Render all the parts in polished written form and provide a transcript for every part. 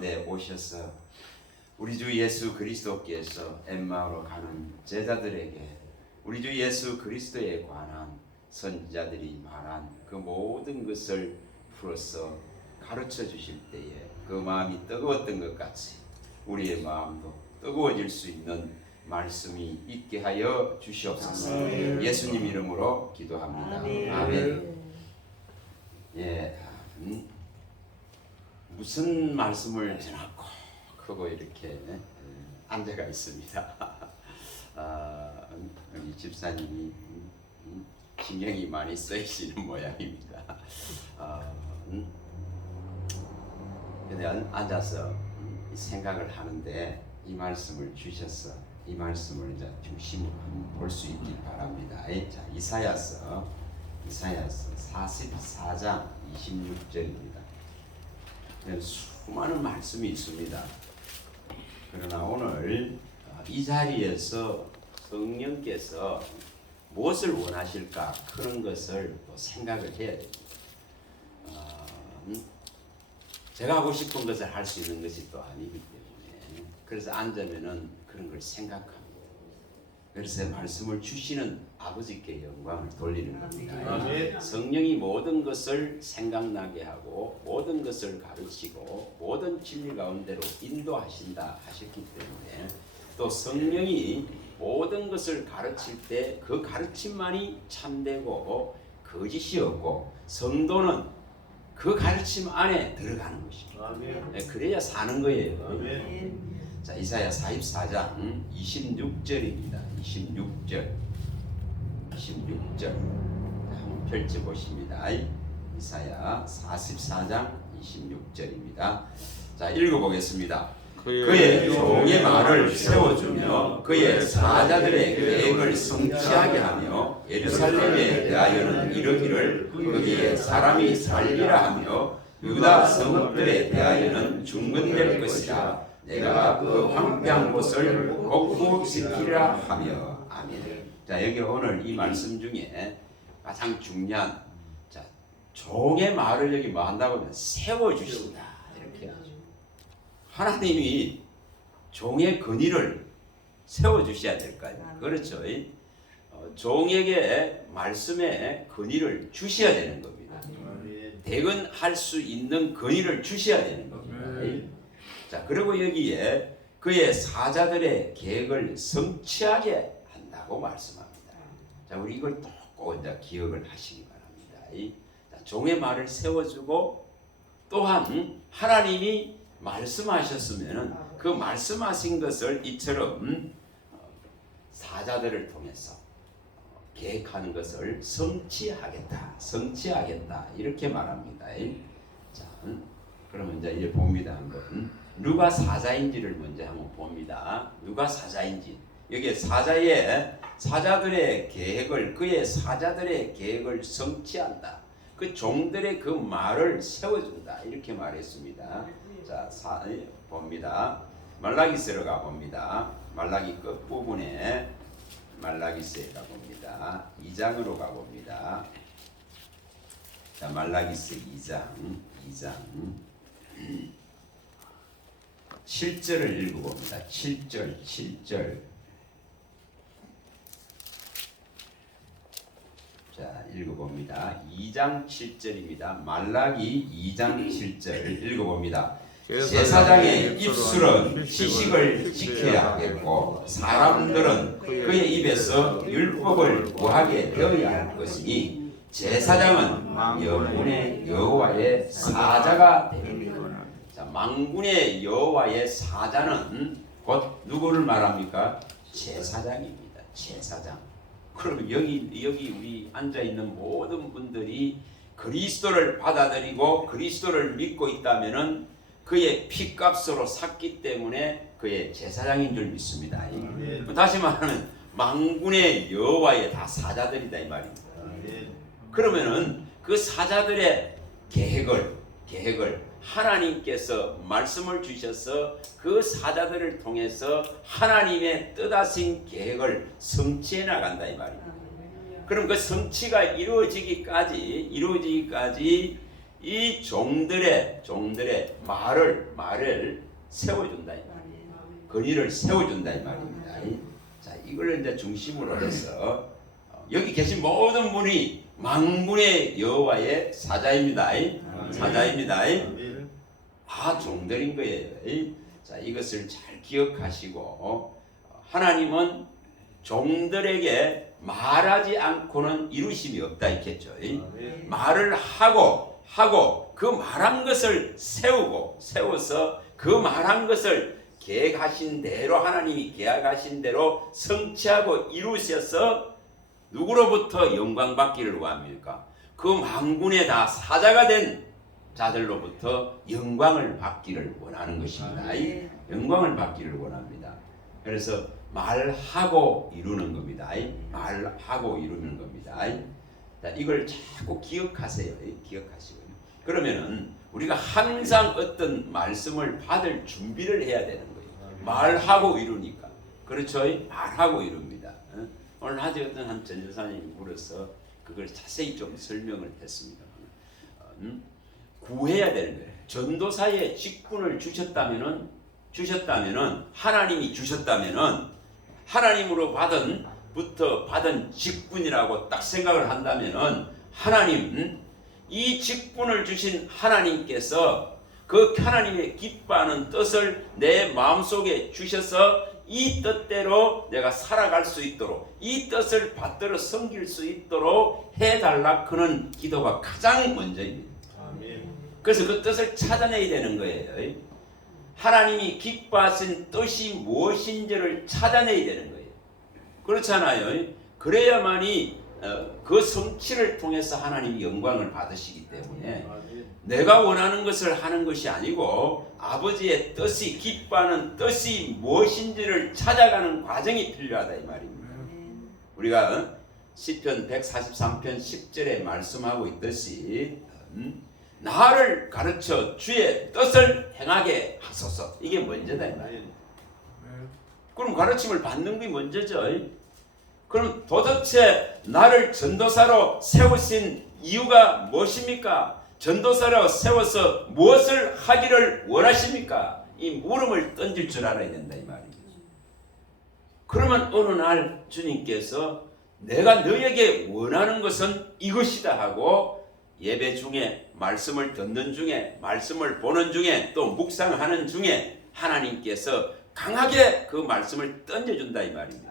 가운데 오셔서 우리 주 예수 그리스도께서 엠마오로 가는 제자들에게 우리 주 예수 그리스도에 관한 선지자들이 말한 그 모든 것을 풀어서 가르쳐 주실 때에 그 마음이 뜨거웠던 것 같이 우리의 마음도 뜨거워질 수 있는 말씀이 있게 하여 주시옵소서. 예수님 이름으로 기도합니다. 아멘. 예, 무슨 말씀을 전하고 크고 이렇게 앉아가 있습니다. 여기 집사님이 신경이 많이 쓰이시는 모양입니다. 근데 앉아서 생각을 하는데 이 말씀을 주셔서 이 말씀을 이제 중심으로 볼 수 있길 바랍니다. 자, 이사야서 44장 26절입니다. 수많은 말씀이 있습니다. 그러나 오늘 이 자리에서 성령께서 무엇을 원하실까 그런 것을 또 생각을 해야 됩니다. 제가 하고 싶은 것을 할 수 있는 것이 또 아니기 때문에 그래서 앉으면은 그런 걸 생각합니다. 그래서 말씀을 주시는 아버지께 영광을 돌리는 겁니다. 아멘. 성령이 모든 것을 생각나게 하고 모든 것을 가르치고 모든 진리 가운데로 인도하신다 하셨기 때문에 또 성령이 모든 것을 가르칠 때 그 가르침만이 참되고 거짓이 없고 성도는 그 가르침 안에 들어가는 것입니다. 아멘. 그래야 사는 거예요. 아멘. 자, 이사야 44장 26절입니다. 26절 한번 펼쳐보십니다. 이사야 44장 26절입니다. 자, 읽어보겠습니다. 그의 종의 말을 세워주며 그의 사자들의 계획을 성취하게 하며 예루살렘에 대하여는 이르기를 거기에 사람이 살리라 하며 유다 성읍들에 대하여는 중건될 것이라 내가 그 황폐한 곳을 복구시키리라 하며. 아멘. 자, 여기 오늘 이 말씀 중에 가장 중요한 자, 종의 말을 여기 뭐 한다고 하면 세워주신다 이렇게 하죠. 하나님이 종의 권위를 세워주셔야 될 거 아니에요. 그렇죠. 종에게 말씀의 권위를 주셔야 되는 겁니다. 대언할 수 있는 권위를 주셔야 되는 겁니다. 자, 그리고 여기에 그의 사자들의 계획을 성취하게 한다고 말씀합니다. 자, 우리 이걸 꼭 이제 기억을 하시기 바랍니다. 자, 종의 말을 세워주고 또한 하나님이 말씀하셨으면은 그 말씀하신 것을 이처럼 사자들을 통해서 계획하는 것을 성취하겠다 이렇게 말합니다. 자, 그러면 이제 봅니다. 한번 누가 사자인지를 먼저 한번 봅니다. 누가 사자인지 여기에 사자들의 계획을 그의 사자들의 계획을 성취한다. 그 종들의 그 말을 세워준다 이렇게 말했습니다. 자, 봅니다. 말라기스로 가봅니다. 말라기 끝부분에 말라기스에 가봅니다. 2장으로 가봅니다. 자, 말라기스 2장 7절을 읽어봅니다. 7절 자, 읽어봅니다. 2장 7절입니다. 말라기 2장 7절을 읽어봅니다. 제사장의 입술은 지식을 지켜야 하겠고 사람들은 그의 입에서 율법을 구하게 되어야 할 것이니 제사장은 만군의 여호와의 사자가 됩니다. 자, 만군의 여호와의 사자는 곧 누구를 말합니까? 제사장입니다. 제사장. 그럼 여기 우리 앉아 있는 모든 분들이 그리스도를 받아들이고 그리스도를 믿고 있다면은 그의 피값으로 샀기 때문에 그의 제사장인 줄 믿습니다. 다시 말하면 만군의 여호와의 다 사자들이다 이 말입니다. 그러면은 그 사자들의 계획을 하나님께서 말씀을 주셔서 그 사자들을 통해서 하나님의 뜻하신 계획을 성취해 나간다 이 말입니다. 그럼 그 성취가 이루어지기까지 이 종들의 말을 세워준다 이 말이에요. 건의를 세워준다 이 말입니다. 자, 이걸 이제 중심으로 해서 여기 계신 모든 분이 만군의 여호와의 사자입니다. 사자입니다. 다 종들인 거예요. 자, 이것을 잘 기억하시고 하나님은 종들에게 말하지 않고는 이루심이 없다 했겠죠. 말을 하고 그 말한 것을 세워서 그 말한 것을 계획하신 대로 하나님이 계획하신 대로 성취하고 이루셔서 누구로부터 영광 받기를 원합니까? 그 만군에 다 사자가 된 자들로부터 영광을 받기를 원하는 것입니다. 영광을 받기를 원합니다. 그래서 말하고 이루는 겁니다. 말하고 이루는 겁니다. 자, 이걸 자꾸 기억하세요. 기억하시고요. 그러면은 우리가 항상 어떤 말씀을 받을 준비를 해야 되는 거예요. 말하고 이루니까. 그렇죠? 말하고 이룹니다. 오늘 낮에 어떤 한 전도사님이 물어서 그걸 자세히 좀 설명을 했습니다. 구해야 되는 거예요. 전도사의 직분을 주셨다면은 하나님이 주셨다면은 하나님으로 받은 직분이라고 딱 생각을 한다면은 하나님 이 직분을 주신 하나님께서 그 하나님의 기뻐하는 뜻을 내 마음속에 주셔서 이 뜻대로 내가 살아갈 수 있도록 이 뜻을 받들어 섬길 수 있도록 해달라 그는 기도가 가장 먼저입니다. 그래서 그 뜻을 찾아내야 되는 거예요. 하나님이 기뻐하신 뜻이 무엇인지를 찾아내야 되는 거예요. 그렇잖아요. 그래야만이 그 성취를 통해서 하나님이 영광을 받으시기 때문에 내가 원하는 것을 하는 것이 아니고 아버지의 뜻이 기뻐하는 뜻이 무엇인지를 찾아가는 과정이 필요하다 이 말입니다. 우리가 시편 143편 10절에 말씀하고 있듯이 나를 가르쳐 주의 뜻을 행하게 하소서. 이게 먼저다 이 말이에요. 그럼 가르침을 받는 게 먼저죠. 그럼 도대체 나를 전도사로 세우신 이유가 무엇입니까? 전도사로 세워서 무엇을 하기를 원하십니까? 이 물음을 던질 줄 알아야 된다 이 말입니다. 그러면 어느 날 주님께서 내가 너에게 원하는 것은 이것이다 하고 예배 중에 말씀을 듣는 중에 말씀을 보는 중에 또 묵상하는 중에 하나님께서 강하게 그 말씀을 던져준다 이 말입니다.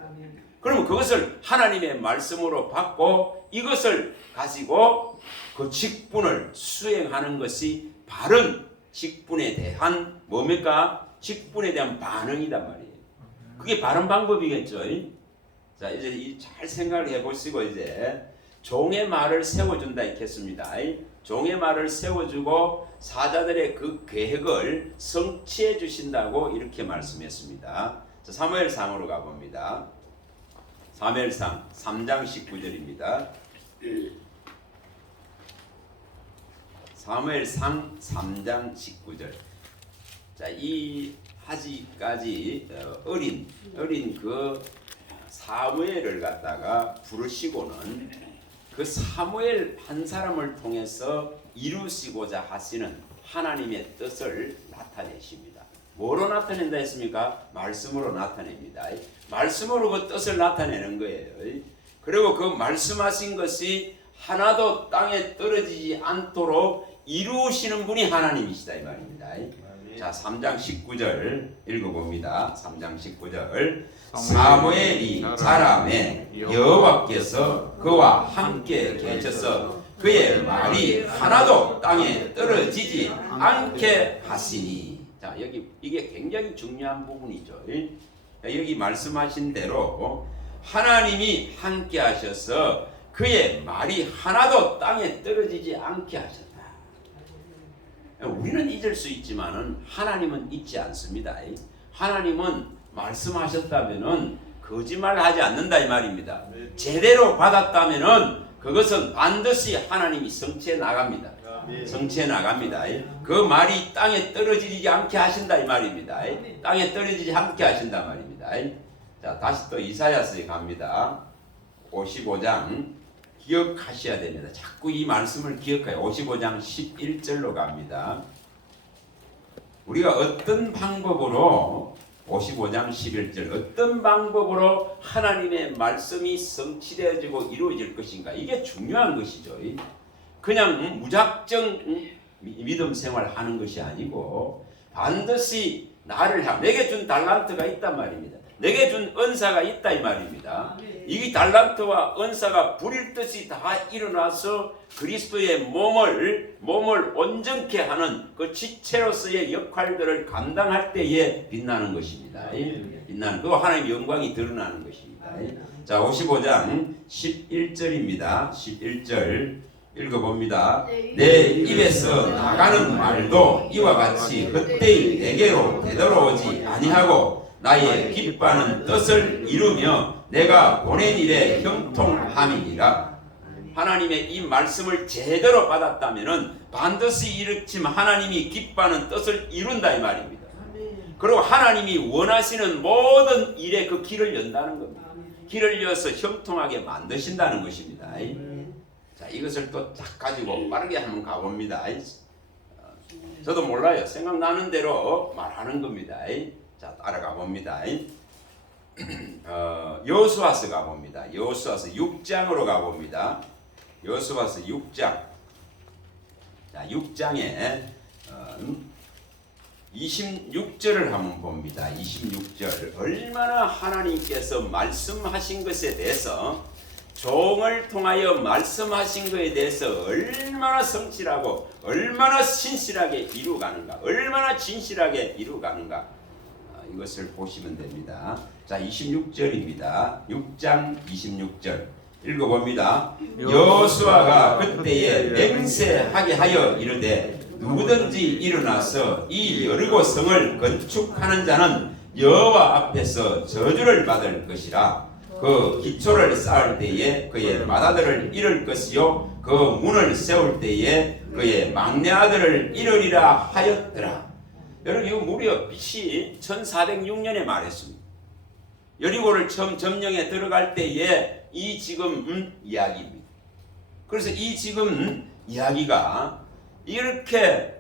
그러면 그것을 하나님의 말씀으로 받고 이것을 가지고 그 직분을 수행하는 것이 바른 직분에 대한 뭡니까? 직분에 대한 반응이단 말이에요. 그게 바른 방법이겠죠. 자, 이제 잘 생각을 해보시고 이제 종의 말을 세워준다 했겠습니다. 종의 말을 세워주고 사자들의 그 계획을 성취해 주신다고 이렇게 말씀했습니다. 자, 사무엘상으로 가봅니다. 사무엘상 3장 19절입니다. 사무엘상 3장 19절. 자, 이 아직까지 어린 그 사무엘을 갖다가 부르시고는 그 사무엘 한 사람을 통해서 이루시고자 하시는 하나님의 뜻을 나타내십니다. 뭐로 나타낸다 했습니까? 말씀으로 나타냅니다. 말씀으로 그 뜻을 나타내는 거예요. 그리고 그 말씀하신 것이 하나도 땅에 떨어지지 않도록 이루시는 분이 하나님이시다 이 말입니다. 자, 3장 19절 읽어봅니다. 3장 19절. 사무엘이 자라매 여호와께서 그와 함께 계셔서 그의 말이 하나도 땅에 떨어지지 않게 하시니. 자, 여기 이게 굉장히 중요한 부분이죠. 여기 말씀하신 대로 하나님이 함께 하셔서 그의 말이 하나도 땅에 떨어지지 않게 하셨다. 우리는 잊을 수 있지만은 하나님은 잊지 않습니다. 하나님은 말씀하셨다면은 거짓말하지 않는다 이 말입니다. 제대로 받았다면은 그것은 반드시 하나님이 성취해 나갑니다. 성취해 나갑니다. 그 말이 땅에 떨어지지 않게 하신다 이 말입니다. 땅에 떨어지지 않게 하신다 말입니다. 자, 다시 또 이사야서에 갑니다. 55장 기억하셔야 됩니다. 자꾸 이 말씀을 기억해요. 55장 11절로 갑니다. 우리가 어떤 방법으로 55장 11절 어떤 방법으로 하나님의 말씀이 성취되어지고 이루어질 것인가, 이게 중요한 것이죠. 그냥 무작정 믿음 생활하는 것이 아니고 반드시 나를 향, 내게 준 달란트가 있단 말입니다. 내게 준 은사가 있다 이 말입니다. 이 달란트와 은사가 불일 듯이 다 일어나서 그리스도의 몸을 온전케 하는 그 지체로서의 역할들을 감당할 때에 빛나는 것입니다. 빛나는, 그거 하나님의 영광이 드러나는 것입니다. 자, 55장 11절입니다. 11절 읽어봅니다. 내 입에서 나가는 말도 이와 같이 헛되이 내게로 되돌아오지 아니하고 나의 기뻐하는 뜻을 이루며 내가 보낸 일에 형통함이니라. 하나님의 이 말씀을 제대로 받았다면 반드시 이렇지만 하나님이 기뻐하는 뜻을 이룬다 이 말입니다. 그리고 하나님이 원하시는 모든 일에 그 길을 연다는 겁니다. 길을 여서 형통하게 만드신다는 것입니다. 자, 이것을 또 딱 가지고 빠르게 한번 가봅니다. 저도 몰라요. 생각나는 대로 말하는 겁니다. 자, 따라가 봅니다. 여호수아서 가봅니다. 여호수아서 6장으로 가봅니다. 여호수아서 6장. 자, 6장에 26절을 한번 봅니다. 26절. 얼마나 하나님께서 말씀하신 것에 대해서, 종을 통하여 말씀하신 것에 대해서 얼마나 성실하고 얼마나 신실하게 이루어가는가, 얼마나 진실하게 이루어가는가, 이것을 보시면 됩니다. 자, 26절입니다. 6장 26절 읽어봅니다. 여호수아가 그때에 맹세하게 하여 이르되 누구든지 일어나서 이 여리고 성을 건축하는 자는 여호와 앞에서 저주를 받을 것이라. 그 기초를 쌓을 때에 그의 맏아들을 잃을 것이요 그 문을 세울 때에 그의 막내 아들을 잃으리라 하였더라. 여러분, 이거 무려 BC 1406년에 말했습니다. 여리고를 처음 점령에 들어갈 때에 이 지금 이야기입니다. 그래서 이 지금 이야기가 이렇게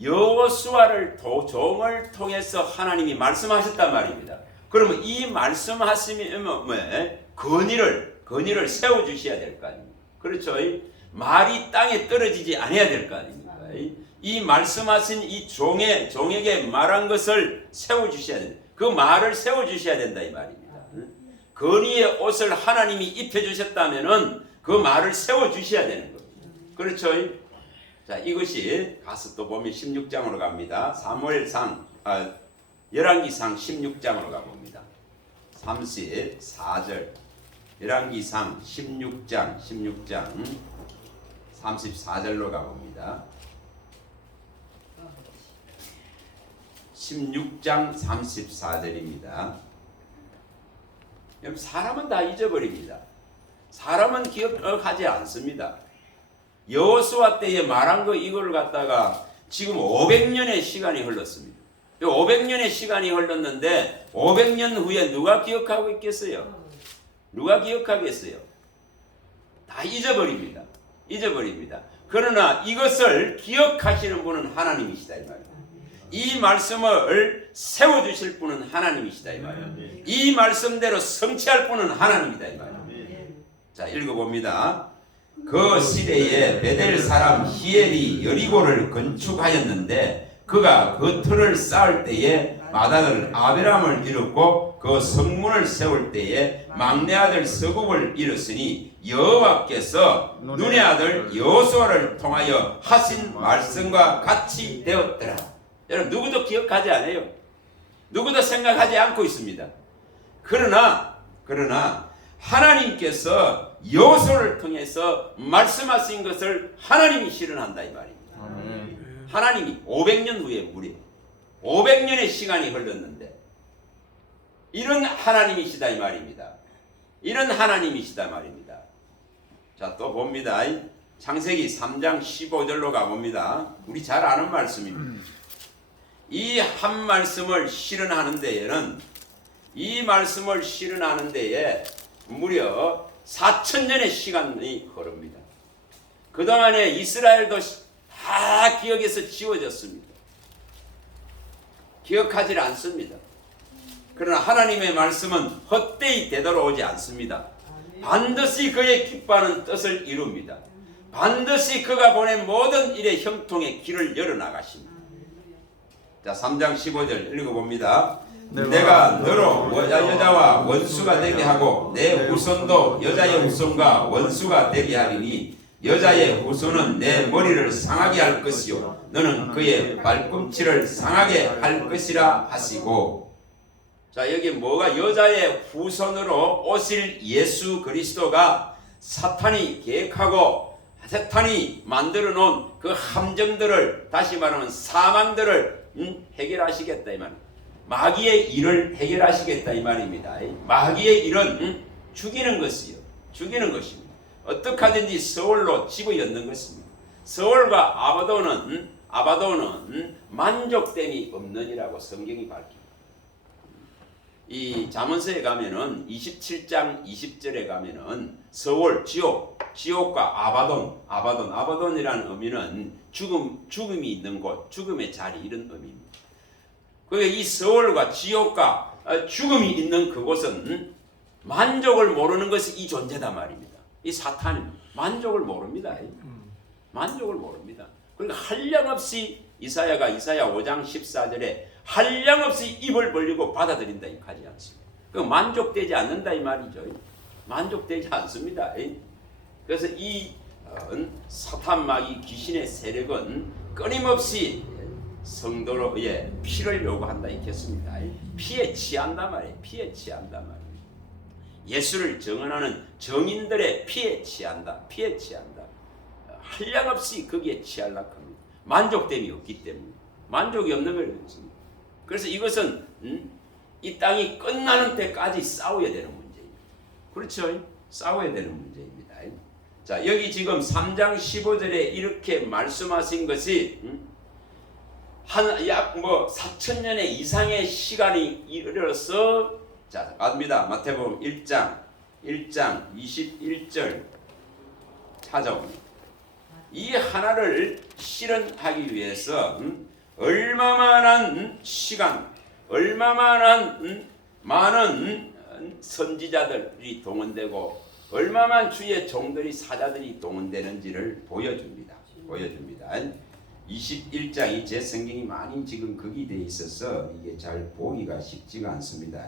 여호수아를 종을 통해서 하나님이 말씀하셨단 말입니다. 그러면 이 말씀하시면 건의를 세워주셔야 될 거 아닙니까? 그렇죠? 말이 땅에 떨어지지 않아야 될 거 아닙니까? 이 말씀하신 이 종에게 말한 것을 세워주셔야 된다. 그 말을 세워주셔야 된다 이 말입니다. 건의의 옷을 하나님이 입혀주셨다면 그 말을 세워주셔야 되는 겁니다. 그렇죠? 자, 이것이 가서 또 보면 16장으로 갑니다. 열왕기상 16장으로 가봅니다. 34절. 열왕기상 16장 34절로 가봅니다. 16장 34절입니다. 사람은 다 잊어버립니다. 사람은 기억하지 않습니다. 여호수아 때에 말한 거 이걸 갖다가 지금 500년의 시간이 흘렀습니다. 500년의 시간이 흘렀는데 500년 후에 누가 기억하고 있겠어요? 누가 기억하겠어요? 다 잊어버립니다. 잊어버립니다. 그러나 이것을 기억하시는 분은 하나님이시다 이 말이에요. 이 말씀을 세워주실 분은 하나님이시다 이 말이에요. 이 말씀대로 성취할 분은 하나님이다 이 말이에요. 자, 읽어봅니다. 그 시대에 베델 사람 히엘이 여리고를 건축하였는데 그가 그 틀을 쌓을 때에 맏아들 아벨람을 잃었고 그 성문을 세울 때에 막내 아들 서굽을 잃었으니 여호와께서 눈의 아들 여호수아를 통하여 하신 말씀과 같이 되었더라. 여러분, 누구도 기억하지 않아요. 누구도 생각하지 않고 있습니다. 그러나 하나님께서 여호수아를 통해서 말씀하신 것을 하나님이 실현한다 이 말입니다. 하나님이 500년 후에 무려 500년의 시간이 흘렀는데 이런 하나님이시다 이 말입니다. 이런 하나님이시다 말입니다. 자, 또 봅니다. 창세기 3장 15절로 가봅니다. 우리 잘 아는 말씀입니다. 이 한 말씀을 실현하는 데에는 이 말씀을 실현하는 데에 무려 4,000년의 시간이 흐릅니다. 그동안에 이스라엘도 다 기억에서 지워졌습니다. 기억하지 않습니다. 그러나 하나님의 말씀은 헛되이 되돌아오지 않습니다. 반드시 그의 기뻐하는 뜻을 이룹니다. 반드시 그가 보낸 모든 일의 형통의 길을 열어나가십니다. 자, 3장 15절 읽어봅니다. 내가 너로 여자와 원수가 되게 하고 내 후손도 여자의 후손과 원수가 되게 하리니 여자의 후손은 내 머리를 상하게 할 것이요 너는 그의 발꿈치를 상하게 할 것이라 하시고. 자, 여기 뭐가 여자의 후손으로 오실 예수 그리스도가 사탄이 계획하고 사탄이 만들어 놓은 그 함정들을, 다시 말하면 사망들을 해결하시겠다 이 말입니다. 마귀의 일을 해결하시겠다 이 말입니다. 마귀의 일은 죽이는 것이요, 죽이는 것입니다. 어떻게 하든지 서울로 집어넣는 것입니다. 서울과 아바도는 만족됨이 없느니라고 성경이 밝힙니다. 이 잠언서에 가면은 27장 20절에 가면은 서울, 지옥과 아바돈이라는 의미는 죽음이 있는 곳, 죽음의 자리, 이런 의미입니다. 이 서울과 지옥과 죽음이 있는 그곳은 만족을 모르는 것이 이 존재다 말입니다. 이 사탄은 만족을 모릅니다. 만족을 모릅니다. 그러니까 한량없이 이사야 5장 14절에 한량없이 입을 벌리고 받아들인다 하지 않습니다. 그 만족되지 않는다 이 말이죠. 만족되지 않습니다. 그래서 이 사탄 마귀 귀신의 세력은 끊임없이 성도로의 피를 요구한다 있겠습니다. 피에 취한단 말이에요. 피에 취한단 말이에요. 예수를 증언하는 정인들의 피에 취한다. 피에 취한다. 한량없이 거기에 취하려고 합니다. 만족됨이 없기 때문에. 만족이 없는 걸 그렇습니다. 그래서 이것은 이 땅이 끝나는 때까지 싸워야 되는 문제입니다. 그렇죠? 싸워야 되는 문제입니다. 자, 여기 지금 3장 15절에 이렇게 말씀하신 것이 약 4,000년의 이상의 시간이 이르러서, 자, 갑니다. 마태복음 1장 21절 찾아옵니다. 이 하나를 실현하기 위해서 얼마만한 시간, 얼마만한 많은 선지자들이 동원되고 얼마만 주의 종들이 사자들이 동원되는지를 보여줍니다. 21장이 제 성경이 많이 지금 극이 돼 있어서 이게 잘 보기가 쉽지가 않습니다.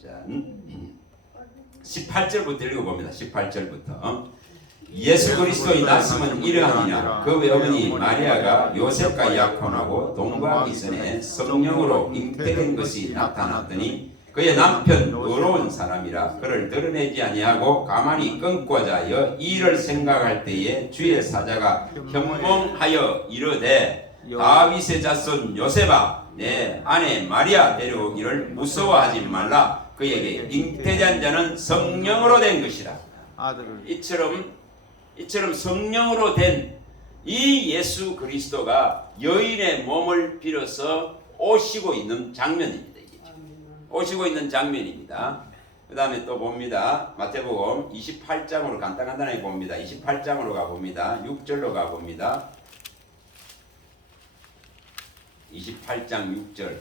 자, 18절부터 읽어봅니다. 18절부터. 예수 그리스도의 말씀은 이러하니라. 그 외어머니 마리아가 요셉과 약혼하고 동거하기 전에 성령으로 잉태된 것이 나타났더니 그의 남편 의로운 사람이라 그를 드러내지 아니하고 가만히 끊고자 하여 이 일을 생각할 때에 주의 사자가 현몽하여 이르되 다윗의 자손 요셉아 내 아내 마리아 데려오기를 무서워하지 말라. 그에게 잉태된 자는 성령으로 된 것이라. 이처럼 성령으로 된 이 예수 그리스도가 여인의 몸을 빌어서 오시고 있는 장면입니다. 오시고 있는 장면입니다. 그 다음에 또 봅니다. 마태복음 28장으로 간단하게 봅니다. 28장으로 가봅니다. 6절로 가봅니다. 28장 6절.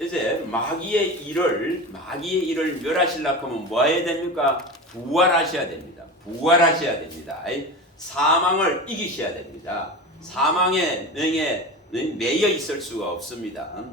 이제 마귀의 일을 멸하시려고 하면 뭐 해야 됩니까? 부활하셔야 됩니다. 부활하셔야 됩니다. 사망을 이기셔야 됩니다. 사망의 명에 매여 있을 수가 없습니다.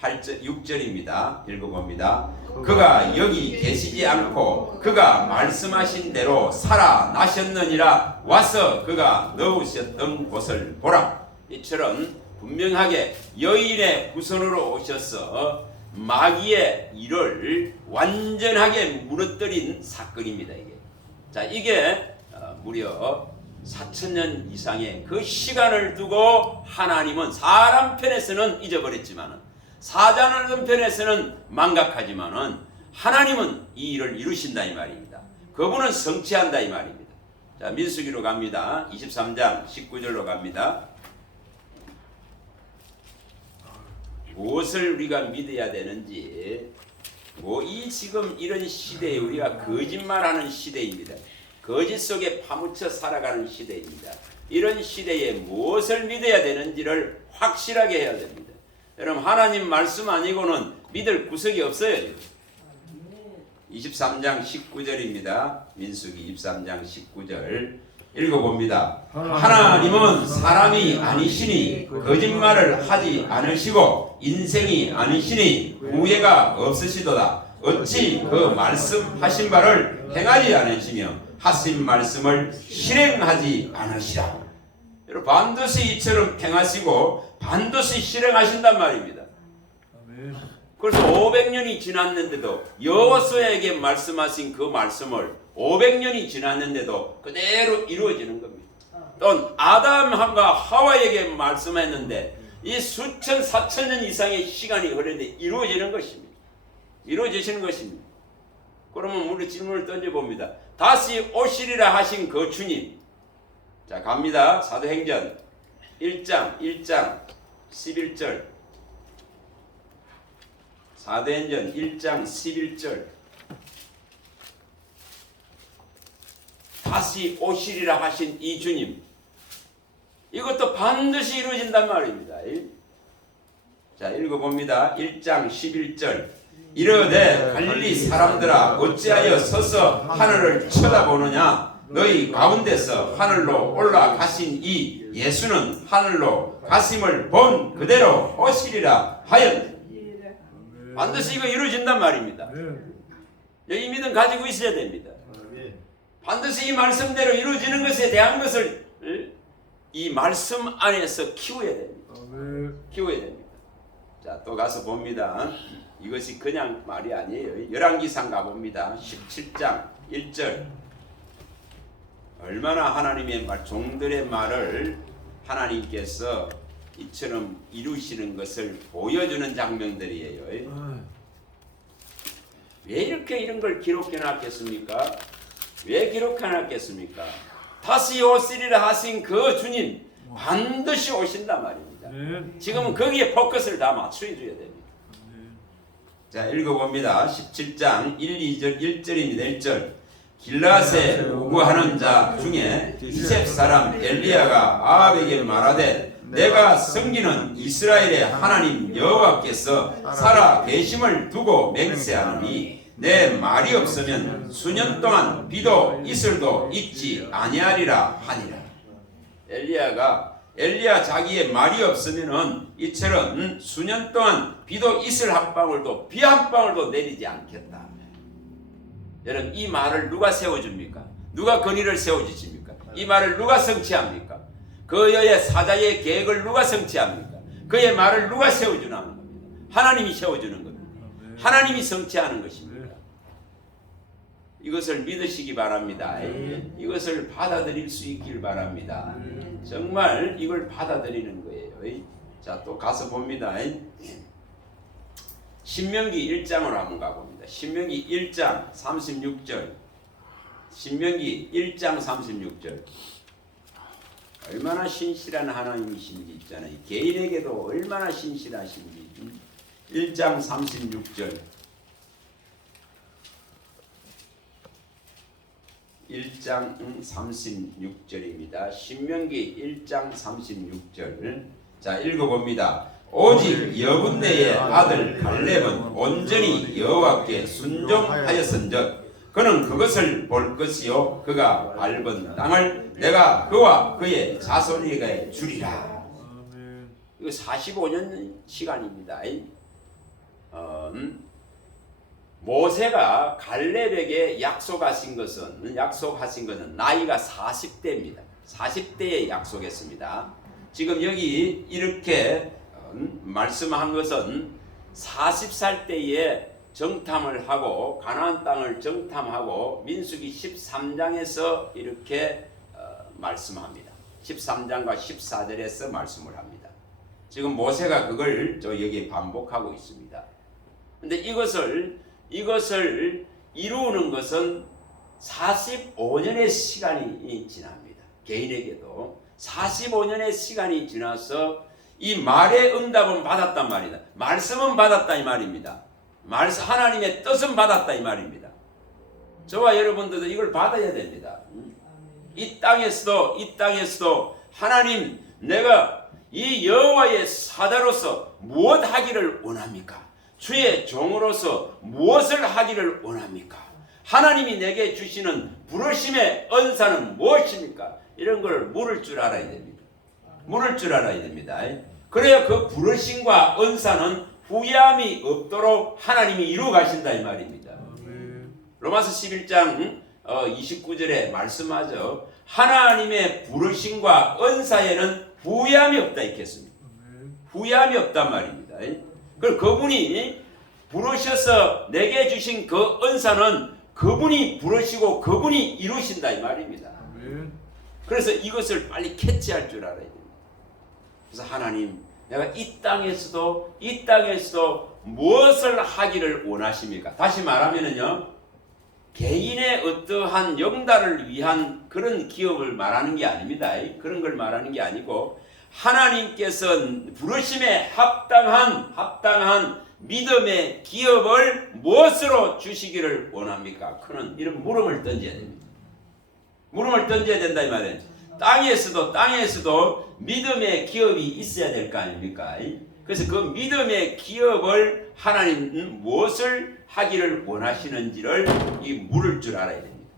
6절입니다. 읽어봅니다. 그가 여기 계시지 않고 그가 말씀하신 대로 살아나셨느니라. 와서 그가 넣으셨던 곳을 보라. 이처럼 분명하게 여인의 후손으로 오셔서 마귀의 일을 완전하게 무너뜨린 사건입니다. 이게 무려 4,000년 이상의 그 시간을 두고 하나님은 사람 편에서는 잊어버렸지만 사자는 편에서는 망각하지만 하나님은 이 일을 이루신다 이 말입니다. 그분은 성취한다 이 말입니다. 자, 민수기로 갑니다. 23장 19절로 갑니다. 무엇을 우리가 믿어야 되는지 이 지금 이런 시대에 우리가 거짓말하는 시대입니다. 거짓 속에 파묻혀 살아가는 시대입니다. 이런 시대에 무엇을 믿어야 되는지를 확실하게 해야 됩니다. 여러분, 하나님 말씀 아니고는 믿을 구석이 없어요. 23장 19절입니다. 민수기 23장 19절 읽어봅니다. 하나님은 사람이 아니시니 거짓말을 하지 않으시고 인생이 아니시니 후회가 없으시도다. 어찌 그 말씀하신 바를 행하지 않으시며 하신 말씀을 실행하지 않으시라. 여러분, 반드시 이처럼 행하시고 반드시 실행하신단 말입니다. 그래서 500년이 지났는데도 여호수아에게 말씀하신 그 말씀을 500년이 지났는데도 그대로 이루어지는 겁니다. 또 아담과 하와에게 말씀했는데 이 수천 사천 년 이상의 시간이 흐르는데 이루어지는 것입니다. 이루어지시는 것입니다. 그러면 우리 질문을 던져봅니다. 다시 오시리라 하신 그 주님. 자, 갑니다. 사도행전 1장 11절. 사도행전 1장 11절. 다시 오시리라 하신 이 주님. 이것도 반드시 이루어진단 말입니다. 자, 읽어봅니다. 1장 11절. 이르되 갈릴리 사람들아 어찌하여 서서 하늘을 쳐다보느냐. 너희 가운데서 하늘로 올라가신 이 예수는 하늘로 가심을 본 그대로 오시리라 하였네. 반드시 이거 이루어진단 말입니다. 이 믿음 가지고 있어야 됩니다. 반드시 이 말씀대로 이루어지는 것에 대한 것을 이 말씀 안에서 키워야 됩니다. 키워야 됩니다. 자, 또 가서 봅니다. 이것이 그냥 말이 아니에요. 열왕기상 가봅니다. 17장 1절. 얼마나 하나님의 말, 종들의 말을 하나님께서 이처럼 이루시는 것을 보여주는 장면들이에요. 왜 이렇게 이런 걸 기록해 놨겠습니까? 왜 기록해 놨겠습니까? 다시 오시리라 하신 그 주님 반드시 오신단 말입니다. 지금은 거기에 포커스를 다 맞춰줘야 됩니다. 자, 읽어봅니다. 17장 1, 2절 1절입니다. 1절. 길라세 우구하는 자 중에 이셉 사람 엘리야가 아합에게 말하되 내가 섬기는 이스라엘의 하나님 여호와께서 살아 계심을 두고 맹세하노니 내 말이 없으면 수년 동안 비도 이슬도 있지 아니하리라 하니라. 엘리야 자기의 말이 없으면은 이처럼 수년 동안 비도 이슬 한 방울도 비 한 방울도 내리지 않겠다. 여러분, 이 말을 누가 세워줍니까? 누가 건의를 세워주십니까? 이 말을 누가 성취합니까? 그의 사자의 계획을 누가 성취합니까? 그의 말을 누가 세워주는 겁니다. 하나님이 세워주는 겁니다. 하나님이 성취하는 것입니다. 이것을 믿으시기 바랍니다. 이것을 받아들일 수 있길 바랍니다. 정말 이걸 받아들이는 거예요. 자, 또 가서 봅니다. 신명기 1장으로 한번 가봅니다. 신명기 1장 36절. 신명기 1장 36절. 얼마나 신실한 하나님이신지 있잖아요. 개인에게도 얼마나 신실하신지. 1장 36절. 1장 36절입니다. 신명기 1장 36절. 자, 읽어봅니다. 오직 여분네의 아들 갈렙은 온전히 여호와께 순종하였은즉 그는 그것을 볼 것이요 그가 밟은 땅을 내가 그와 그의 자손에게 주리라. 이거 45년 시간입니다. 모세가 갈렙에게 약속하신 것은 나이가 40대입니다. 40대에 약속했습니다. 지금 여기 이렇게 말씀한 것은 40살 때에 정탐을 하고 가나안 땅을 정탐하고 민수기 13장에서 이렇게 말씀합니다. 13장과 14절에서 말씀을 합니다. 지금 모세가 그걸 여기 반복하고 있습니다. 근데 이것을 이루는 것은 45년의 시간이 지납니다. 개인에게도 45년의 시간이 지나서 이 말의 응답은 받았단 말이다. 말씀은 받았다 이 말입니다. 하나님의 뜻은 받았다 이 말입니다. 저와 여러분들도 이걸 받아야 됩니다. 이 땅에서도 하나님, 내가 이 여호와의 사자로서 무엇 하기를 원합니까? 주의 종으로서 무엇을 하기를 원합니까? 하나님이 내게 주시는 부르심의 은사는 무엇입니까? 이런 걸 물을 줄 알아야 됩니다. 물을 줄 알아야 됩니다. 그래야 그 부르심과 은사는 후회함이 없도록 하나님이 이루어 가신다 이 말입니다. 로마서 11장 29절에 말씀하죠. 하나님의 부르심과 은사에는 후회함이 없다 있겠습니다. 후회함이 없단 말입니다. 그분이 부르셔서 내게 주신 그 은사는 그분이 부르시고 그분이 이루신다 이 말입니다. 그래서 이것을 빨리 캐치할 줄 알아야 됩니다. 그래서 하나님, 내가 이 땅에서도 무엇을 하기를 원하십니까? 다시 말하면은요, 개인의 어떠한 영달을 위한 그런 기업을 말하는 게 아닙니다. 그런 걸 말하는 게 아니고 하나님께서 부르심에 합당한 믿음의 기업을 무엇으로 주시기를 원합니까? 그는 이런 물음을 던져야 됩니다. 물음을 던져야 된다 이 말이에요. 땅에서도 믿음의 기업이 있어야 될 거 아닙니까? 그래서 그 믿음의 기업을 하나님은 무엇을 하기를 원하시는지를 물을 줄 알아야 됩니다.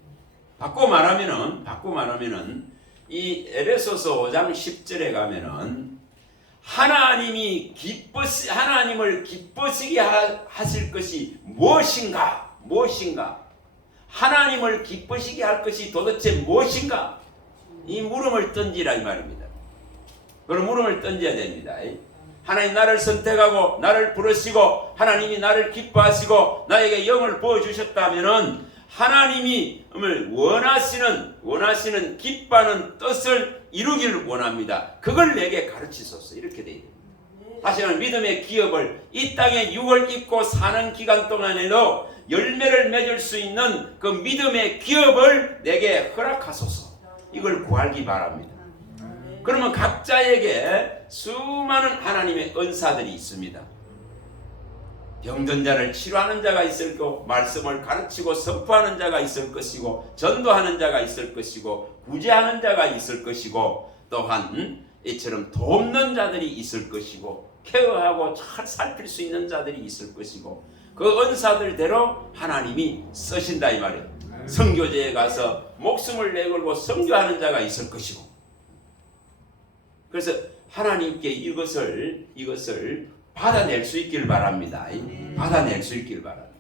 바꿔 말하면은 이 에베소서 5장 10절에 가면은 하나님을 기쁘시게 하실 것이 무엇인가? 하나님을 기쁘시게 할 것이 도대체 무엇인가? 이 물음을 던지라 이 말입니다. 그런 물음을 던져야 됩니다. 하나님 나를 선택하고 나를 부르시고 하나님이 나를 기뻐하시고 나에게 영을 부어주셨다면은 하나님이 원하시는 기뻐하는 뜻을 이루기를 원합니다. 그걸 내게 가르치소서. 이렇게 되어 있습니다. 다시 말하면 믿음의 기업을 이 땅에 육을 입고 사는 기간 동안에도 열매를 맺을 수 있는 그 믿음의 기업을 내게 허락하소서. 이걸 구하기 바랍니다. 그러면 각자에게 수많은 하나님의 은사들이 있습니다. 병든 자를 치료하는 자가 있을 거고, 말씀을 가르치고 선포하는 자가 있을 것이고, 전도하는 자가 있을 것이고, 구제하는 자가 있을 것이고, 또한 이처럼 돕는 자들이 있을 것이고, 케어하고 잘 살필 수 있는 자들이 있을 것이고, 그 은사들대로 하나님이 쓰신다 이 말이에요. 선교제에 가서 목숨을 내걸고 선교하는 자가 있을 것이고, 그래서 하나님께 이것을 받아낼 수 있기를 바랍니다. 받아낼 수 있기를 바랍니다.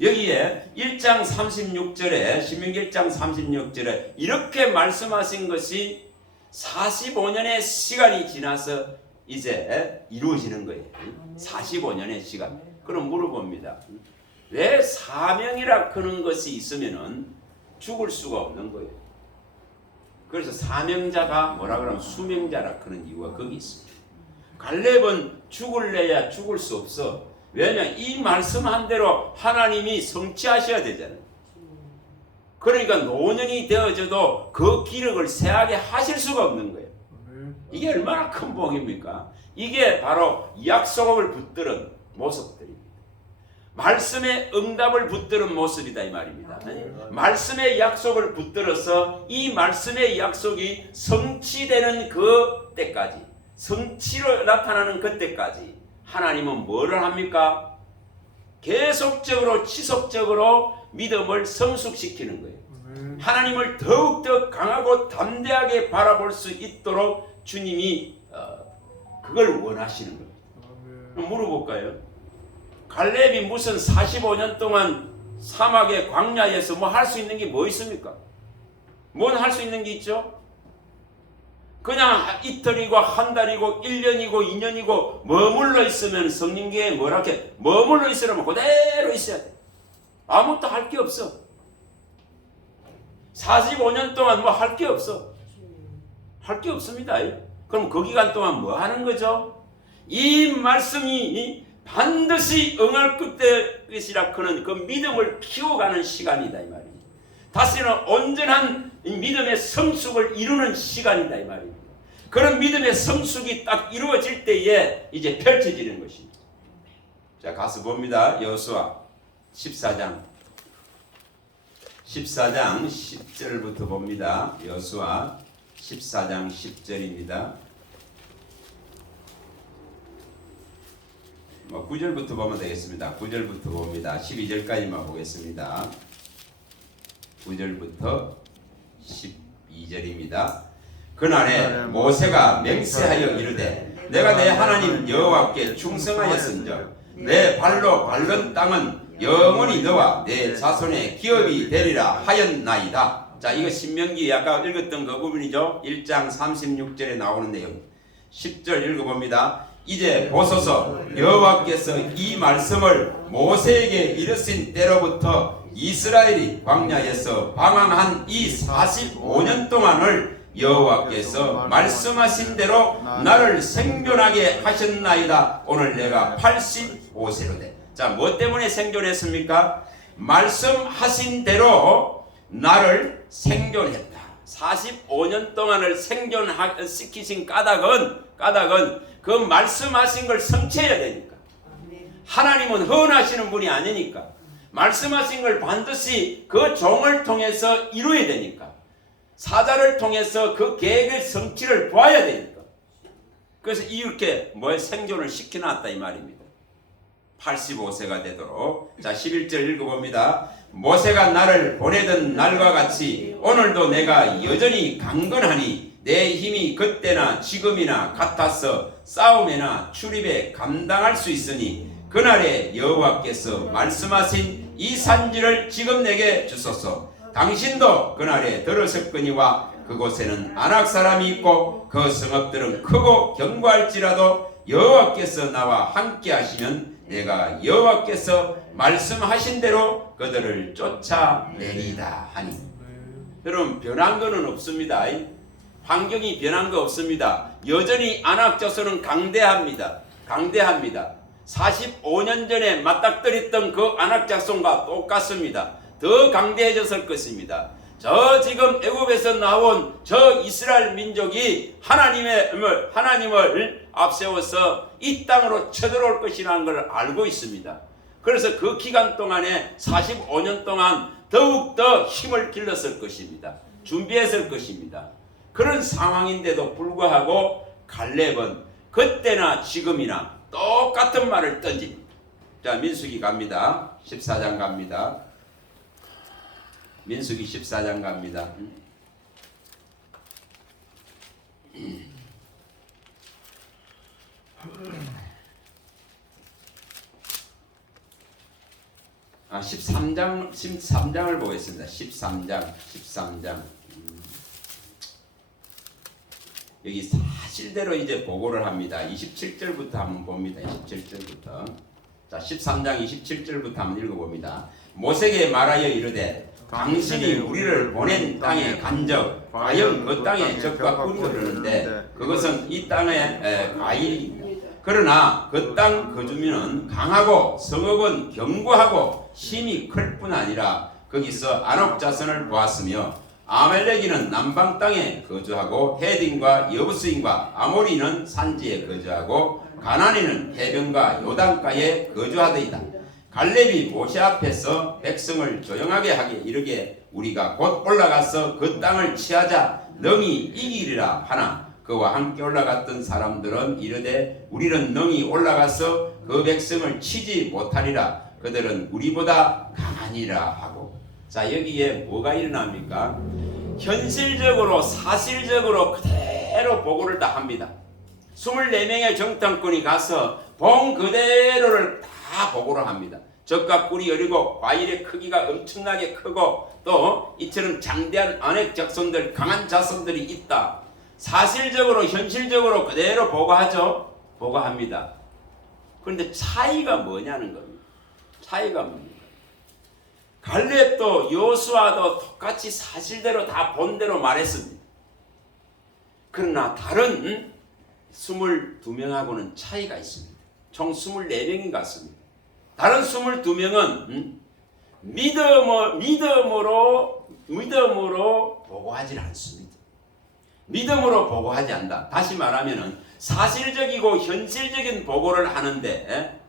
여기에 1장 36절에 신명기 1장 36절에 이렇게 말씀하신 것이 45년의 시간이 지나서 이제 이루어지는 거예요. 45년의 시간. 그럼 물어봅니다. 왜 사명이라 그런 것이 있으면은 죽을 수가 없는 거예요. 그래서 사명자가 뭐라 그러면 수명자라 그런 이유가 거기 있습니다. 갈렙은 죽을래야 죽을 수 없어. 왜냐? 이 말씀한 대로 하나님이 성취하셔야 되잖아요. 그러니까 노년이 되어져도 그 기력을 세하게 하실 수가 없는 거예요. 이게 얼마나 큰 복입니까? 이게 바로 약속을 붙들은 모습들입니다. 말씀의 응답을 붙들은 모습이다 이 말입니다. 말씀의 약속을 붙들어서 이 말씀의 약속이 성취되는 그 때까지, 성취로 나타나는 그때까지 하나님은 뭐를 합니까? 계속적으로 지속적으로 믿음을 성숙시키는 거예요. 하나님을 더욱더 강하고 담대하게 바라볼 수 있도록 주님이 그걸 원하시는 거예요. 그럼 물어볼까요? 갈렙이 무슨 45년 동안 사막의 광야에서 뭐 할 수 있는 게 뭐 있습니까? 뭔 할 수 있는 게 있죠? 그냥 이틀이고 한 달이고 1년이고 2년이고 머물러 있으면 성령계에 뭐라 해? 머물러 있으려면 그대로 있어야 돼. 아무것도 할 게 없어. 45년 동안 뭐 할 게 없어. 할 게 없습니다. 그럼 그 기간 동안 뭐 하는 거죠? 이 말씀이 반드시 응할 것이라 그는 그 믿음을 키워가는 시간이다 이 말입니다. 다시는 온전한 믿음의 성숙을 이루는 시간이다 이 말입니다. 그런 믿음의 성숙이 딱 이루어질 때에 이제 펼쳐지는 것입니다. 자, 가서 봅니다. 여호수아 14장 10절부터 봅니다. 여호수아 14장 10절입니다. 9절부터 보면 되겠습니다. 9절부터 봅니다. 12절까지만 보겠습니다. 9절부터 12절입니다. 그날에 모세가 맹세하여 이르되 내가 내 하나님 여호와께 충성하였은즉 내 발로 밟는 땅은 영원히 너와 내 자손의 기업이 되리라 하였나이다. 자, 이거 신명기 아까 읽었던 그 부분이죠. 1장 36절에 나오는 내용. 10절 읽어봅니다. 이제 보소서, 여호와께서 이 말씀을 모세에게 이르신 때로부터 이스라엘이 광야에서 방황한 이 45년 동안을 여호와께서 말씀하신 대로 나를 생존하게 하셨나이다. 오늘 내가 85세로 돼. 자, 뭐 때문에 생존했습니까? 말씀하신 대로 나를 생존했다. 45년 동안을 생존시키신 까닭은 그 말씀하신 걸 성취해야 되니까. 하나님은 헌하시는 분이 아니니까. 말씀하신 걸 반드시 그 종을 통해서 이루어야 되니까. 사자를 통해서 그 계획의 성취를 봐야 되니까. 그래서 이렇게 생존을 시켜놨다 이 말입니다. 85세가 되도록. 자, 11절 읽어봅니다. 모세가 나를 보내던 날과 같이 오늘도 내가 여전히 강건하니 내 힘이 그때나 지금이나 같아서 싸움에나 출입에 감당할 수 있으니 그날에 여호와께서 말씀하신 이 산지를 지금 내게 주소서. 당신도 그날에 들으셨거니와 그곳에는 아낙 사람이 있고 그 성읍들은 크고 견고할지라도 여호와께서 나와 함께 하시면 내가 여호와께서 말씀하신 대로 그들을 쫓아내리다 하니. 여러분, 변한 것은 없습니다. 환경이 변한 거 없습니다. 여전히 아낙 자손은 강대합니다. 45년 전에 맞닥뜨렸던 그 아낙 자손과 똑같습니다. 더 강대해졌을 것입니다. 저 지금 애굽에서 나온 저 이스라엘 민족이 하나님을 앞세워서 이 땅으로 쳐들어올 것이라는 걸 알고 있습니다. 그래서 그 기간 동안에 45년 동안 더욱더 힘을 길렀을 것입니다. 준비했을 것입니다. 그런 상황인데도 불구하고 갈렙은 그때나 지금이나 똑같은 말을 던집니다. 자, 민수기 갑니다. 14장 갑니다. 민수기 14장 갑니다. 13장을 보겠습니다. 13장. 여기 사실대로 이제 보고를 합니다. 27절부터 한번 봅니다. 27절부터. 자, 13장 27절부터 한번 읽어봅니다. 모세에게 말하여 이르되 당신이 우리를 보낸 땅에 간적 과연 그 땅에 적과 꿀이 흐르는데 그것은 이 땅의 과일입니다. 그러나 그 땅 거주민은 강하고 성읍은 견고하고 힘이 클 뿐 아니라 거기서 아녹 자손을 보았으며 아멜렉이는 남방 땅에 거주하고 헤딘과 여부스인과 아모리는 산지에 거주하고 가나안인은 해변과 요단가에 거주하더이다. 갈렙이 모세 앞에서 백성을 조용하게 하게 이르게 우리가 곧 올라가서 그 땅을 취하자 능히 이기리라 하나 그와 함께 올라갔던 사람들은 이르되 우리는 능히 올라가서 그 백성을 치지 못하리라. 그들은 우리보다 강하니라 하고. 자, 여기에 뭐가 일어납니까? 현실적으로 사실적으로 그대로 보고를 다 합니다. 24명의 정탐꾼이 가서 본 그대로를 다 보고를 합니다. 적과 꿀이 여리고 과일의 크기가 엄청나게 크고 또 이처럼 장대한 아넥 자손들 강한 자손들이 있다. 사실적으로 현실적으로 그대로 보고하죠. 보고합니다. 그런데 차이가 뭐냐는 겁니다. 차이가 뭡니까? 갈렙도 여호수아도 똑같이 사실대로 다 본대로 말했습니다. 그러나 다른 22명하고는 차이가 있습니다. 총 24명인 것 같습니다. 다른 22명은 믿음으로 보고하지 않습니다. 믿음으로 보고하지 않는다. 다시 말하면은 사실적이고 현실적인 보고를 하는데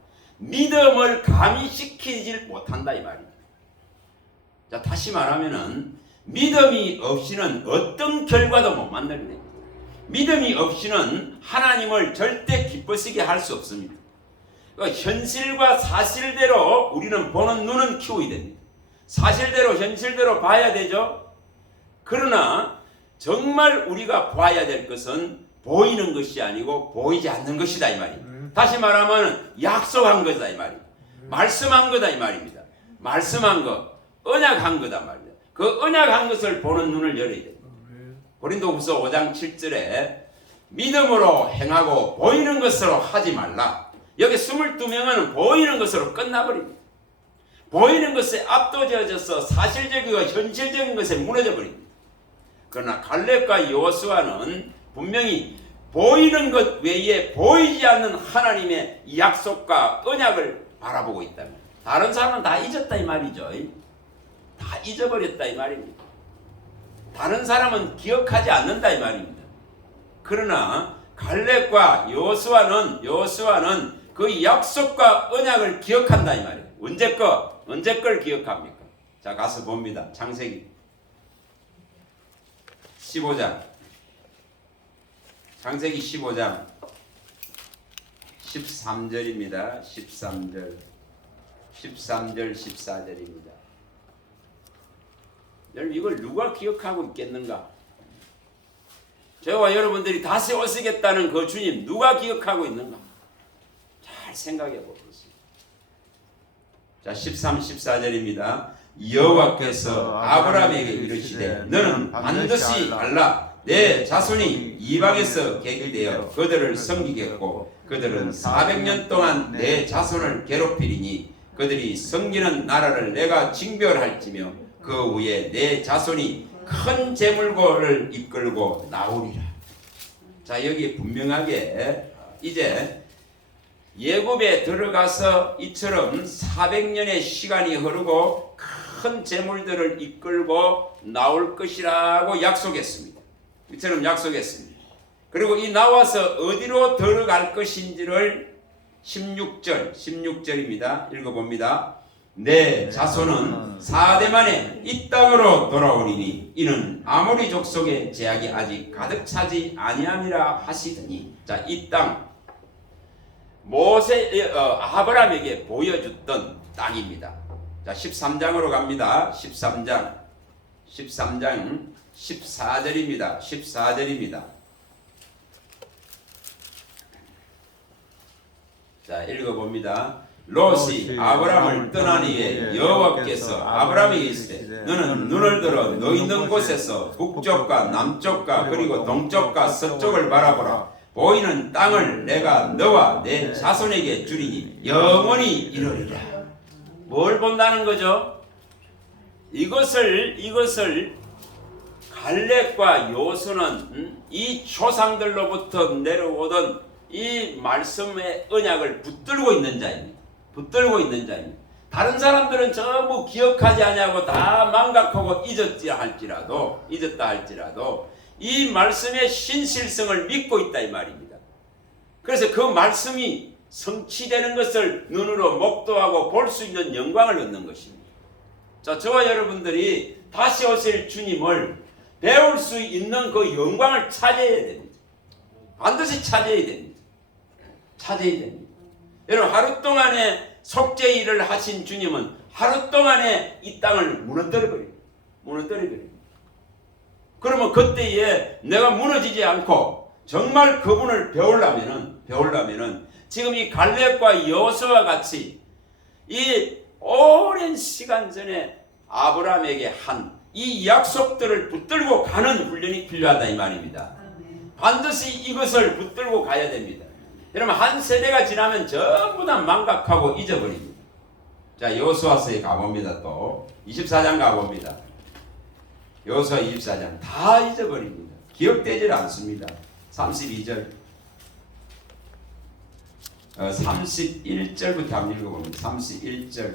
믿음을 가미시키질 못한다 이 말입니다. 자, 다시 말하면은 믿음이 없이는 어떤 결과도 못 만들게 됩니다. 믿음이 없이는 하나님을 절대 기쁘시게 할 수 없습니다. 그러니까 현실과 사실대로 우리는 보는 눈은 키워야 됩니다. 사실대로 현실대로 봐야 되죠. 그러나 정말 우리가 봐야 될 것은 보이는 것이 아니고 보이지 않는 것이다 이 말입니다. 다시 말하면 약속한 거다 이 말입니다. 말씀한 거다 이 말입니다. 말씀한 거, 언약한 거다 말입니다. 그 언약한 것을 보는 눈을 열어야 됩니다. 고린도후서 5장 7절에 믿음으로 행하고 보이는 것으로 하지 말라. 여기 22명은 보이는 것으로 끝나버립니다. 보이는 것에 압도되어져서 사실적이고 현실적인 것에 무너져 버립니다. 그러나 갈렙과 여호수아는 분명히 보이는 것 외에 보이지 않는 하나님의 약속과 언약을 바라보고 있다면, 다른 사람은 다 잊었다 이 말이죠. 다 잊어버렸다 이 말입니다. 다른 사람은 기억하지 않는다 이 말입니다. 그러나 갈렙과 여호수아는 그 약속과 언약을 기억한다 이 말이에요. 언제 걸 기억합니까? 자, 가서 봅니다. 창세기 15장. 창세기 15장 13절입니다. 13절 14절입니다. 여러분, 이걸 누가 기억하고 있겠는가? 저와 여러분들이 다시 오시겠다는 그 주님 누가 기억하고 있는가? 잘 생각해 보겠습니다. 자, 13, 14절입니다. 여호와께서 아브라함에게 이르시되 너는 반드시 알라. 내 자손이 이방에서 객이되어 그들을 섬기겠고 그들은 400년 동안 내 자손을 괴롭히리니 그들이 섬기는 나라를 내가 징별할지며 그 후에 내 자손이 큰 재물고를 이끌고 나오리라. 자, 여기 분명하게 이제 예굽에 들어가서 이처럼 400년의 시간이 흐르고 큰 재물들을 이끌고 나올 것이라고 약속했습니다. 이처럼 약속했습니다. 그리고 이 나와서 어디로 들어갈 것인지를 16절입니다. 읽어봅니다. 내 자손은 4대 만에 이 땅으로 돌아오리니 이는 아모리 족속의 제약이 아직 가득 차지 아니함이라 하시더니, 자, 이 땅 아브라함에게 보여줬던 땅입니다. 자, 13장으로 갑니다. 13장 14절입니다. 14절입니다. 자, 읽어봅니다. 롯이 아브라함을 떠난 이에 여호와께서 아브라함에게 이르시되 너는 눈을 들어 너 있는 곳에서 북쪽과 남쪽과 그리고 동쪽과 서쪽을 바라보라. 보이는 땅을 내가 너와 내 자손에게 주리니 영원히 이루리라. 뭘 본다는 거죠? 이것을 갈렙과 여호수아는 이 조상들로부터 내려오던 이 말씀의 언약을 붙들고 있는 자입니다. 다른 사람들은 전부 기억하지 아니하고 다 망각하고 잊었다 할지라도 이 말씀의 신실성을 믿고 있다 이 말입니다. 그래서 그 말씀이 성취되는 것을 눈으로 목도하고 볼 수 있는 영광을 얻는 것입니다. 자, 저와 여러분들이 다시 오실 주님을 배울 수 있는 그 영광을 찾아야 됩니다. 반드시 찾아야 됩니다. 여러분, 하루 동안에 속죄 일을 하신 주님은 하루 동안에 이 땅을 무너뜨려버립니다. 그러면 그때에 내가 무너지지 않고 정말 그분을 배우려면은 지금 이 갈렙과 여호수아와 같이 이 오랜 시간 전에 아브라함에게 한 이 약속들을 붙들고 가는 훈련이 필요하다 이 말입니다. 반드시 이것을 붙들고 가야 됩니다. 여러분, 한 세대가 지나면 전부 다 망각하고 잊어버립니다. 자, 여호수아서에 가봅니다. 또 24장 가봅니다. 여호수아 24장 다 잊어버립니다. 기억되질 않습니다. 32절 31절부터 한번 읽어봅니다. 31절에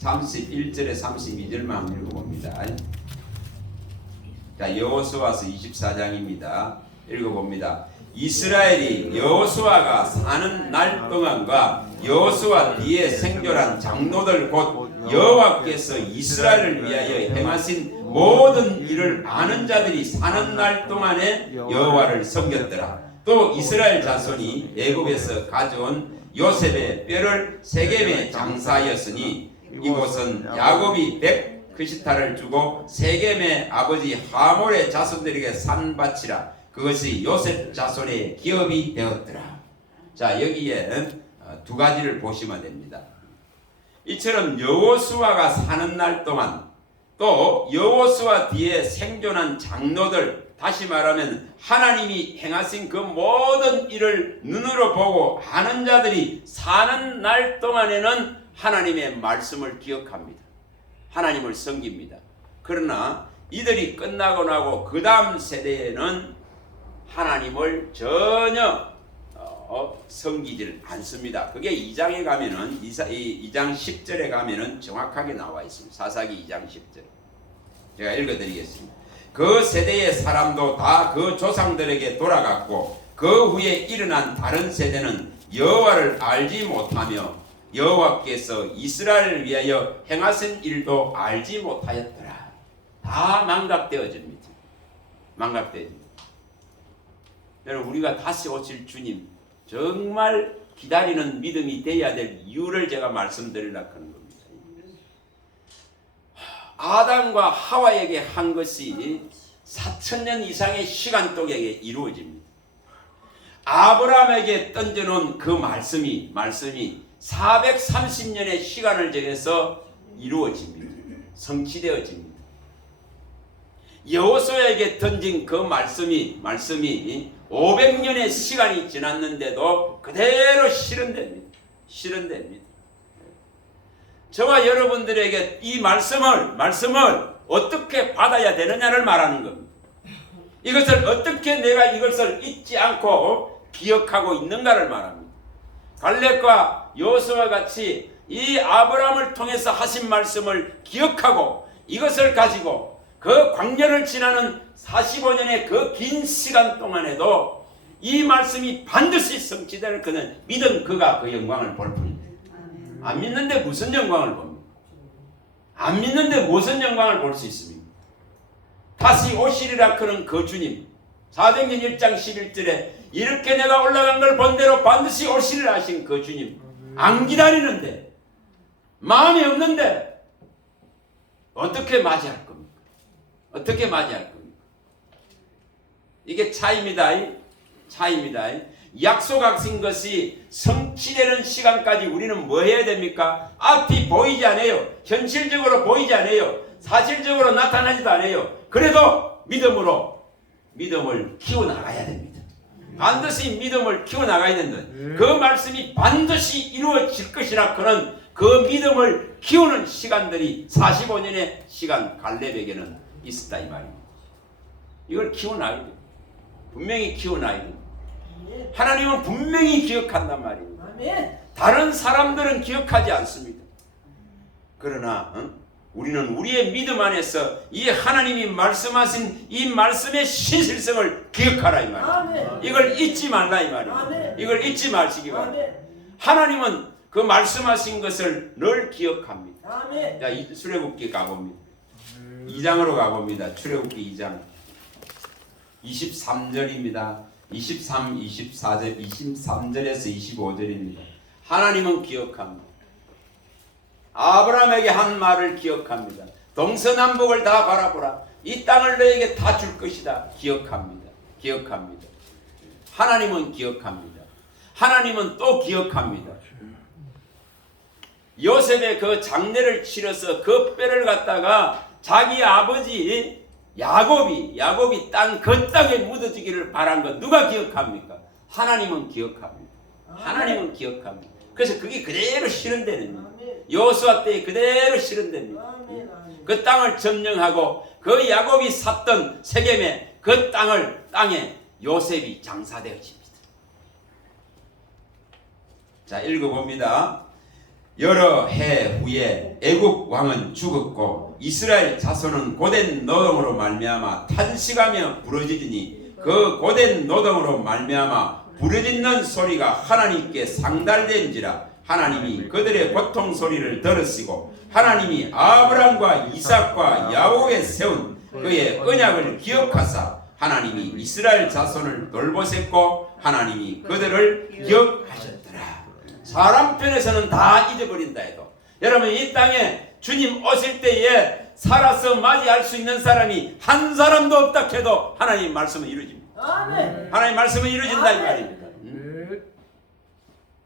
32절만 한번 읽어봅니다. 자, 여호수아서 24장입니다. 읽어봅니다. 이스라엘이 여호수아가 사는 날 동안과 여호수아 뒤에 생존한 장로들 곧 여호와께서 이스라엘을 위하여 행하신 모든 일을 아는 자들이 사는 날 동안에 여호와를 섬겼더라. 또 이스라엘 자손이 애굽에서 가져온 요셉의 뼈를 세겜에 장사하였으니 이곳은 야곱이 100크시타를 주고 세겜의 아버지 하몰의 자손들에게 산 밭이라. 그것이 요셉 자손의 기업이 되었더라. 자, 여기에 두 가지를 보시면 됩니다. 이처럼 여호수아가 사는 날 동안 또 여호수아 뒤에 생존한 장로들, 다시 말하면 하나님이 행하신 그 모든 일을 눈으로 보고 아는 자들이 사는 날 동안에는 하나님의 말씀을 기억합니다. 하나님을 섬깁니다. 그러나 이들이 끝나고 나고 그 다음 세대에는 하나님을 전혀 섬기지를 않습니다. 그게 2장에 가면은 2장 10절에 가면은 정확하게 나와 있습니다. 사사기 2장 10절. 제가 읽어드리겠습니다. 그 세대의 사람도 다 그 조상들에게 돌아갔고 그 후에 일어난 다른 세대는 여호와를 알지 못하며 여호와께서 이스라엘을 위하여 행하신 일도 알지 못하였더라. 다 망각되어집니다. 망각되어집니다. 여러분, 우리가 다시 오실 주님 정말 기다리는 믿음이 되어야 될 이유를 제가 말씀드리려고 하는 겁니다. 아담과 하와에게 한 것이 4,000년 이상의 시간 동안에 이루어집니다. 아브라함에게 던져놓은 그 말씀이 430년의 시간을 정해서 이루어집니다. 성취되어집니다. 여호수아에게 던진 그 말씀이 500년의 시간이 지났는데도 그대로 실현됩니다. 저와 여러분들에게 이 말씀을 어떻게 받아야 되느냐를 말하는 겁니다. 이것을 어떻게 내가 이것을 잊지 않고 기억하고 있는가를 말합니다. 갈렙과 여호수아 같이 이 아브라함을 통해서 하신 말씀을 기억하고 이것을 가지고 그 광야를 지나는 45년의 그 긴 시간 동안에도 이 말씀이 반드시 성취될 그는 믿은 그가 그 영광을 볼 뿐입니다. 안 믿는데 무슨 영광을 봅니까? 안 믿는데 무슨 영광을 볼 수 있습니까? 다시 오시리라 그는 그 주님, 사도행전 1장 11절에 이렇게 내가 올라간 걸 본 대로 반드시 오시리라 하신 그 주님, 안 기다리는데, 마음이 없는데 어떻게 맞이할 겁니까? 어떻게 맞이할 겁니까? 이게 차이입니다. 약속하신 것이 성취되는 시간까지 우리는 뭐 해야 됩니까? 앞이 보이지 않아요. 현실적으로 보이지 않아요. 사실적으로 나타나지도 않아요. 그래도 믿음을 키워나가야 됩니다. 반드시 믿음을 키워나가야 된다. 그 말씀이 반드시 이루어질 것이라 그런 그 믿음을 키우는 시간들이 45년의 시간 갈렙에게는 있었다 이 말입니다. 이걸 키워나가야 됩니다. 분명히 키워나가야 됩니다. 하나님은 분명히 기억한단 말입니다. 다른 사람들은 기억하지 않습니다. 그러나 우리는 우리의 믿음 안에서 이 하나님이 말씀하신 이 말씀의 신실성을 기억하라 이 말입니다. 이걸 잊지 말라 이 말입니다. 이걸 잊지 마시기 바랍니다. 하나님은 그 말씀하신 것을 늘 기억합니다. 자, 출애굽기 가봅니다. 2장으로 가봅니다. 출애굽기 2장 23절입니다. 23, 24절, 23절에서 25절입니다. 하나님은 기억합니다. 아브라함에게 한 말을 기억합니다. 동서남북을 다 바라보라. 이 땅을 너에게 다 줄 것이다. 기억합니다. 하나님은 기억합니다. 하나님은 또 기억합니다. 요셉의 그 장례를 치러서 그 뼈를 갖다가 자기 아버지 야곱이 그 땅에 묻어지기를 바란 것 누가 기억합니까? 하나님은 기억합니다. 하나님은 기억합니다. 그래서 그게 그대로 실현되는 거예요. 여호수아 때에 그대로 실현됩니다. 그 땅을 점령하고 그 야곱이 샀던 세겜의 그 땅에 요셉이 장사되어집니다. 자, 읽어봅니다. 여러 해 후에 애국 왕은 죽었고 이스라엘 자손은 고된 노동으로 말미암아 탄식하며 부르짖으니 그 고된 노동으로 말미암아 부르짖는 소리가 하나님께 상달된지라 하나님이 그들의 고통 소리를 들으시고 하나님이 아브람과 이삭과 야곱에 세운 그의 언약을 기억하사 하나님이 이스라엘 자손을 돌보셨고 하나님이 그들을 기억하셨더라. 사람 편에서는 다 잊어버린다 해도 여러분 이 땅에 주님 오실 때에 살아서 맞이할 수 있는 사람이 한 사람도 없다 해도 하나님 말씀은 이루어집니다. 아멘. 하나님 말씀은 이루어진다 이 말입니다.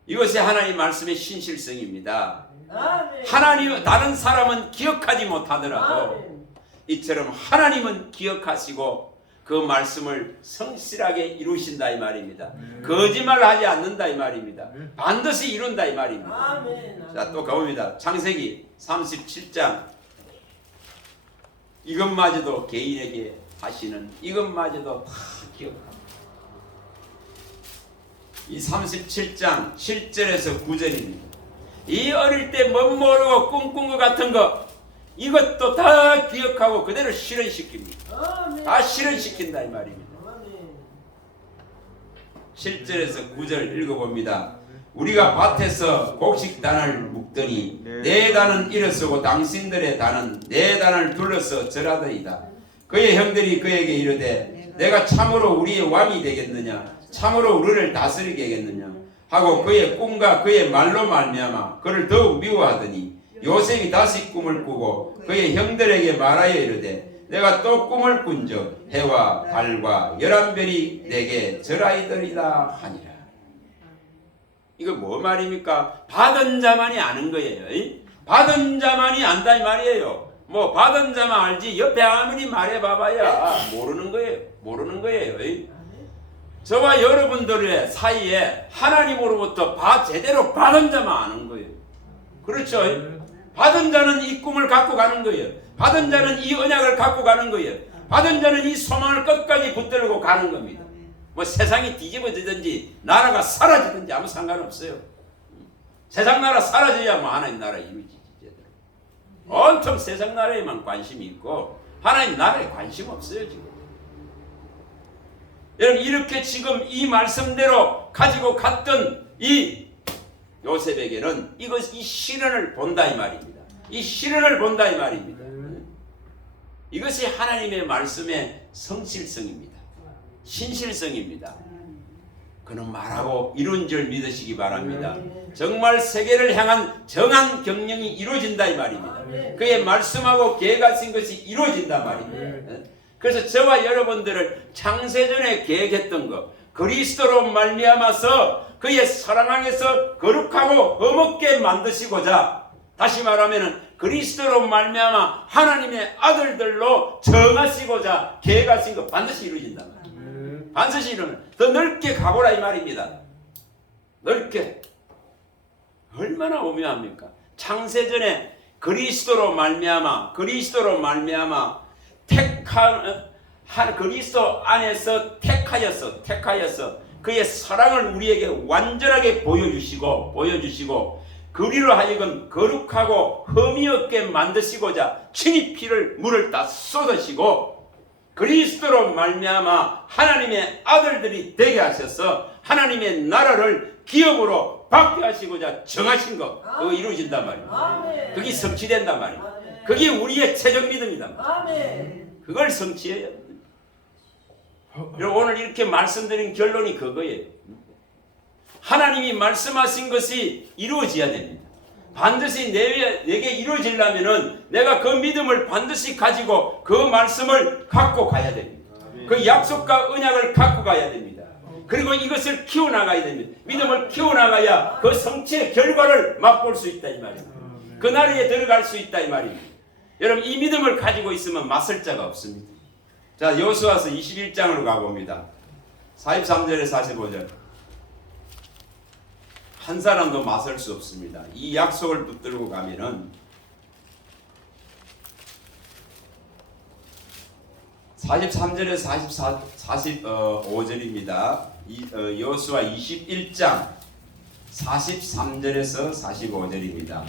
이것이 하나님 말씀의 신실성입니다. 아멘. 하나님 다른 사람은 기억하지 못하더라도 아멘. 이처럼 하나님은 기억하시고 그 말씀을 성실하게 이루신다 이 말입니다. 거짓말하지 않는다 이 말입니다. 반드시 이룬다 이 말입니다. 아멘. 자, 또 가봅니다. 창세기 37장. 이것마저도 개인에게 하시는 이것마저도 다 기억합니다. 이 37장 7절에서 9절입니다. 이 어릴 때 못 모르고 꿈꾼 것 같은 거 이것도 다 기억하고 그대로 실현시킵니다. 아멘. 다 실현시킨다 이 말입니다. 아멘. 7절에서 9절 읽어봅니다. 우리가 밭에서 곡식단을 묶더니 내 단은 일어서고 당신들의 단은 내 단을 둘러서 절하더이다. 그의 형들이 그에게 이르되 내가 참으로 우리의 왕이 되겠느냐 참으로 우리를 다스리겠느냐 하고 그의 꿈과 그의 말로 말미암아 그를 더욱 미워하더니 요셉이 다시 꿈을 꾸고 그의 형들에게 말하여 이르되 내가 또 꿈을 꾼즉 해와 달과 11별이 내게 절하이더리다 하니라. 이거 뭐 말입니까? 받은 자만이 아는 거예요. 받은 자만이 안다 이 말이에요. 뭐 받은 자만 알지 옆에 아무리 말해봐봐야 모르는 거예요. 모르는 거예요. 저와 여러분들의 사이에 하나님으로부터 제대로 받은 자만 아는 거예요. 그렇죠? 받은 자는 이 꿈을 갖고 가는 거예요. 받은 자는 이 언약을 갖고 가는 거예요. 받은 자는 이 소망을 끝까지 붙들고 가는 겁니다. 뭐 세상이 뒤집어지든지 나라가 사라지든지 아무 상관없어요. 세상 나라 사라져야 뭐 하나님 나라 이루어지지. 온통 세상 나라에만 관심이 있고 하나님 나라에 관심 없어요 지금. 여러분 이렇게 지금 이 말씀대로 가지고 갔던 이 요셉에게는 이 실현을 본다 이 말입니다. 이 실현을 본다 이 말입니다. 이것이 하나님의 말씀의 성실성입니다. 신실성입니다. 그는 말하고 이룬 줄 믿으시기 바랍니다. 정말 세계를 향한 정한 경영이 이루어진다 이 말입니다. 그의 말씀하고 계획하신 것이 이루어진다 말입니다. 그래서 저와 여러분들을 창세전에 계획했던 것 그리스도로 말미암아서 그의 사랑 안에서 거룩하고 흠없게 만드시고자 다시 말하면 그리스도로 말미암아 하나님의 아들들로 정하시고자 계획하신 것 반드시 이루어진다 말입니다. 반드시 이루면 더 넓게 가보라 이 말입니다. 넓게. 얼마나 오묘합니까? 창세전에 그리스도로 말미암아 그리스도 안에서 택하여서 그의 사랑을 우리에게 완전하게 보여주시고 그리로 하여금 거룩하고 흠이 없게 만드시고자 친히 물을 다 쏟으시고 그리스도로 말미암아 하나님의 아들들이 되게 하셔서 하나님의 나라를 기업으로 받게 하시고자 정하신 것 그거 이루어진단 말입니다. 그게 성취된단 말입니다. 그게 우리의 최종 믿음이다. 그걸 성취해야 됩니다. 오늘 이렇게 말씀드린 결론이 그거예요. 하나님이 말씀하신 것이 이루어져야 됩니다. 반드시 내게 이루어지려면 내가 그 믿음을 반드시 가지고 그 말씀을 갖고 가야 됩니다. 그 약속과 언약을 갖고 가야 됩니다. 그리고 이것을 키워나가야 됩니다. 믿음을 키워나가야 그 성취의 결과를 맛볼 수 있다 이 말입니다. 그 나라에 들어갈 수 있다 이 말입니다. 여러분 이 믿음을 가지고 있으면 맞설 자가 없습니다. 자 여호수아서 21장으로 가봅니다. 43절에 45절. 한 사람도 맞설 수 없습니다. 이 약속을 붙들고 가면은 43절에서 45절입니다. 여호수아 21장 43절에서 45절입니다.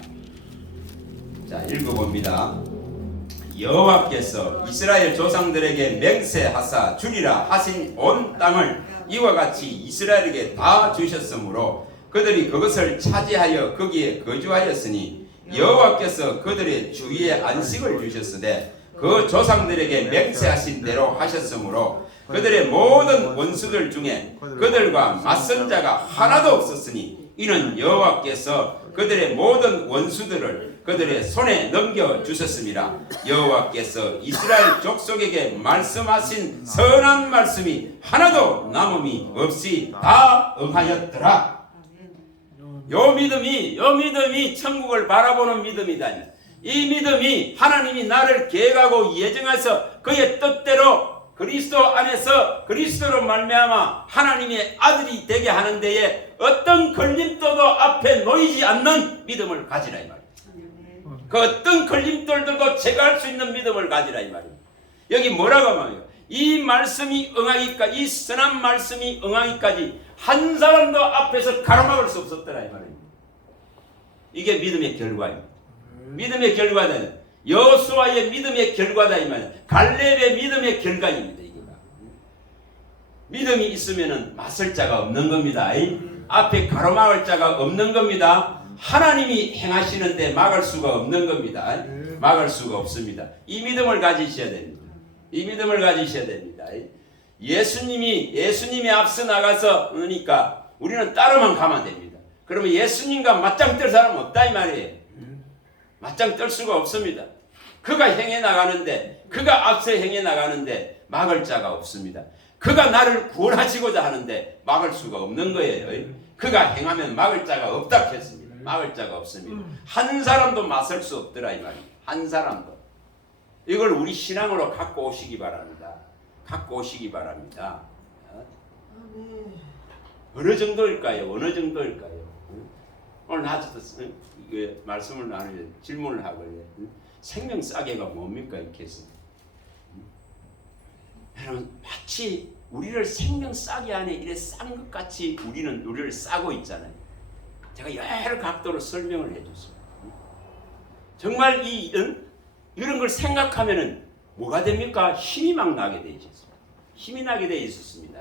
자 읽어봅니다. 여호와께서 이스라엘 조상들에게 맹세하사 주리라 하신 온 땅을 이와 같이 이스라엘에게 다 주셨으므로 그들이 그것을 차지하여 거기에 거주하였으니 여호와께서 그들의 주위에 안식을 주셨으되 그 조상들에게 맹세하신 대로 하셨으므로 그들의 모든 원수들 중에 그들과 맞선 자가 하나도 없었으니 이는 여호와께서 그들의 모든 원수들을 그들의 손에 넘겨주셨습니다. 여호와께서 이스라엘 족속에게 말씀하신 선한 말씀이 하나도 남음이 없이 다 응하였더라. 요 믿음이 천국을 바라보는 믿음이다. 이 믿음이 하나님이 나를 계획하고 예정해서 그의 뜻대로 그리스도 안에서 그리스도로 말미암아 하나님의 아들이 되게 하는 데에 어떤 걸림돌도 앞에 놓이지 않는 믿음을 가지라 이 말이에요. 그 어떤 걸림돌들도 제거할 수 있는 믿음을 가지라 이 말이에요. 여기 뭐라고 하면 이 말씀이 응하기까지, 이 선한 말씀이 응하기까지 한 사람도 앞에서 가로막을 수 없었더라 이 말이에요. 이게 믿음의 결과입니다. 믿음의 결과는 여호수아의 믿음의 결과다 이 말이에요. 갈렙의 믿음의 결과입니다. 이게 믿음이 있으면은 맞설 자가 없는 겁니다. 앞에 가로막을 자가 없는 겁니다. 하나님이 행하시는데 막을 수가 없는 겁니다. 막을 수가 없습니다. 이 믿음을 가지셔야 됩니다. 이 믿음을 가지셔야 됩니다. 예수님이 앞서 나가서 그러니까 우리는 따라만 가면 됩니다. 그러면 예수님과 맞짱 뜰 사람은 없다 이 말이에요. 맞짱 뜰 수가 없습니다. 그가 행해 나가는데, 그가 앞서 행해 나가는데 막을 자가 없습니다. 그가 나를 구원하시고자 하는데 막을 수가 없는 거예요. 그가 행하면 막을 자가 없다 했습니다. 막을 자가 없습니다. 한 사람도 맞설 수 없더라 이 말입니다. 한 사람도. 이걸 우리 신앙으로 갖고 오시기 바랍니다. 갖고 오시기 바랍니다. 어느 정도일까요? 어느 정도일까요? 오늘 낮에도 말씀을 나누면 질문을 하거든요. 생명 싸개가 뭡니까? 이렇게 해서. 여러분, 마치 우리를 생명 싸개 안에 이래 싼 것 같이 우리를 싸고 있잖아요. 제가 여러 각도로 설명을 해줬습니다. 정말 이런 걸 생각하면은 뭐가 됩니까? 힘이 막 나게 돼 있었습니다. 힘이 나게 돼 있었습니다.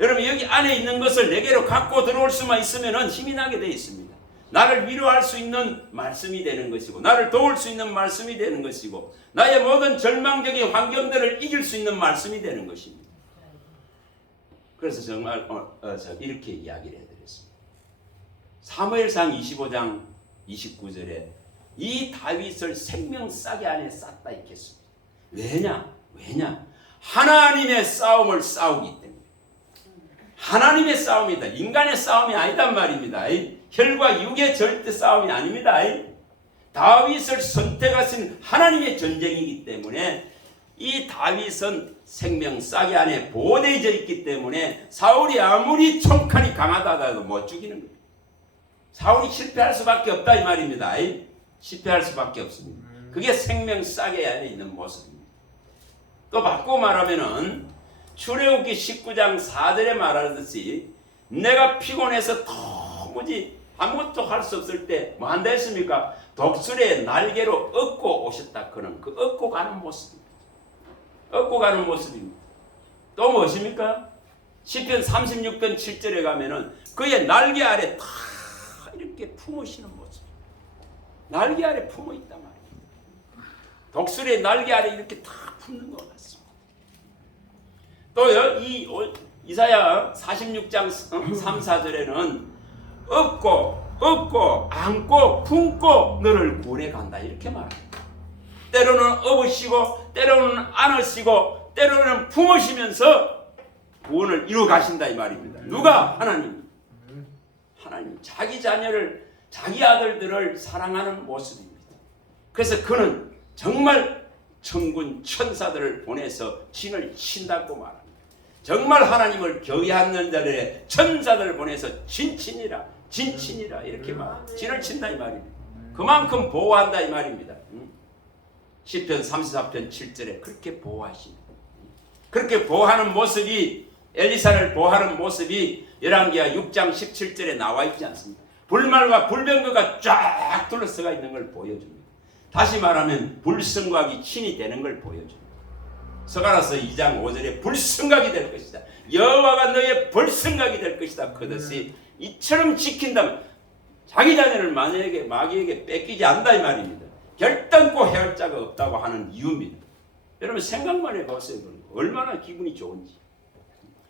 여러분, 여기 안에 있는 것을 내게로 갖고 들어올 수만 있으면은 힘이 나게 돼 있습니다. 나를 위로할 수 있는 말씀이 되는 것이고, 나를 도울 수 있는 말씀이 되는 것이고, 나의 모든 절망적인 환경들을 이길 수 있는 말씀이 되는 것입니다. 그래서 정말 이렇게 이야기를 해드렸습니다. 사무엘상 25장 29절에 이 다윗을 생명 싸개 안에 쌌다 있겠습니다. 왜냐? 하나님의 싸움을 싸우기 때문에. 하나님의 싸움이다. 인간의 싸움이 아니단 말입니다. 혈과 육의 절대 싸움이 아닙니다. 다윗을 선택하신 하나님의 전쟁이기 때문에 이 다윗은 생명 싸개 안에 보호되어 있기 때문에 사울이 아무리 총칼이 강하다 하더라도 못 죽이는 거예요. 사울이 실패할 수밖에 없다 이 말입니다. 실패할 수밖에 없습니다. 그게 생명 싸개 안에 있는 모습입니다. 또 바꾸고 말하면은 출애굽기 19장 4절에 말하듯이 내가 피곤해서 도무지 아무것도 할 수 없을 때 뭐 한다 했습니까? 독수리의 날개로 얻고 오셨다. 그런 그 얻고 가는 모습입니다. 얻고 가는 모습입니다. 또 무엇입니까? 시편 36편 7절에 가면은 그의 날개 아래 다 이렇게 품으시는 모습. 날개 아래 품어 있단 말이에요. 독수리의 날개 아래 이렇게 다 품는 것 같습니다. 또요, 이사야 46장 3, 4절에는 업고 안고 품고 너를 구원해 간다 이렇게 말합니다. 때로는 업으시고 때로는 안으시고 때로는 품으시면서 구원을 이루어 가신다 이 말입니다. 누가? 하나님. 자기 자녀를, 자기 아들들을 사랑하는 모습입니다. 그래서 그는 정말 천군 천사들을 보내서 진을 친다고 말합니다. 정말 하나님을 경외하는 자들의 천사들을 보내서 진친이라 이렇게 말합니다. 진을 친다 이 말입니다. 그만큼 보호한다 이 말입니다. 시편 34편 7절에 그렇게 보호하십니다. 그렇게 보호하는 모습이, 엘리사를 보호하는 모습이 열왕기하 6장 17절에 나와 있지 않습니까? 불말과 불병거가 쫙 둘러서가 있는 걸 보여줍니다. 다시 말하면 불성곽이 친이 되는 걸 보여줍니다. 스가랴서 2장 5절에 불승각이 될 것이다. 여호와가 너의 불승각이 될 것이다. 그것이 이처럼 지킨다면 자기 자녀를 만약에 마귀에게 뺏기지 않는다 이 말입니다. 결단코 해할 자가 없다고 하는 이유입니다. 여러분 생각만 해보세요. 얼마나 기분이 좋은지.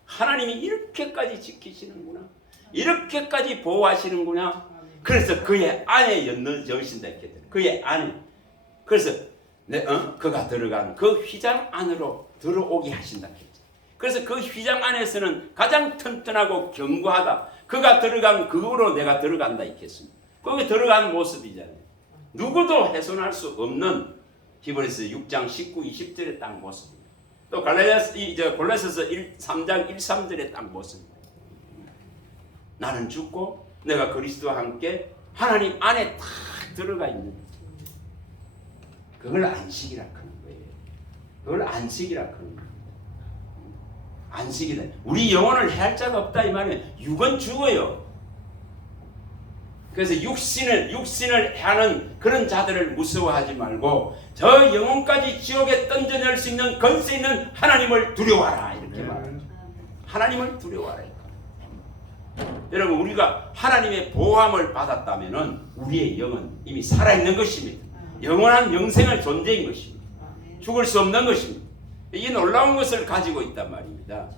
하나님이 이렇게까지 지키시는구나. 이렇게까지 보호하시는구나. 그래서 그의 안에 넣으신다 했거든. 그의 안에. 그래서 그가 들어가는 그 휘장 안으로 들어오게 하신다 했죠. 그래서 그 휘장 안에서는 가장 튼튼하고 견고하다. 그가 들어간 그으로 내가 들어간다 했겠습니다. 거기 들어간 모습이잖아요. 누구도 훼손할 수 없는 히브리서 6장 19, 20절의 딱 모습입니다. 또 골로새서 3장 1, 3절의 딱 모습입니다. 나는 죽고 내가 그리스도와 함께 하나님 안에 딱 들어가 있는 그걸 안식이라 하는 거예요. 그걸 안식이라 하는 거예요. 안식이다. 우리 영혼을 해할 자가 없다 이 말이에요. 육은 죽어요. 그래서 육신을 해하는 그런 자들을 무서워하지 말고 저 영혼까지 지옥에 던져낼 수 있는 권세 있는 하나님을 두려워하라 이렇게 말해요. 하나님을 두려워하라. 여러분 우리가 하나님의 보호함을 받았다면은 우리의 영은 이미 살아있는 것입니다. 영원한 영생할 존재인 것입니다. 죽을 수 없는 것입니다. 이 놀라운 것을 가지고 있단 말입니다.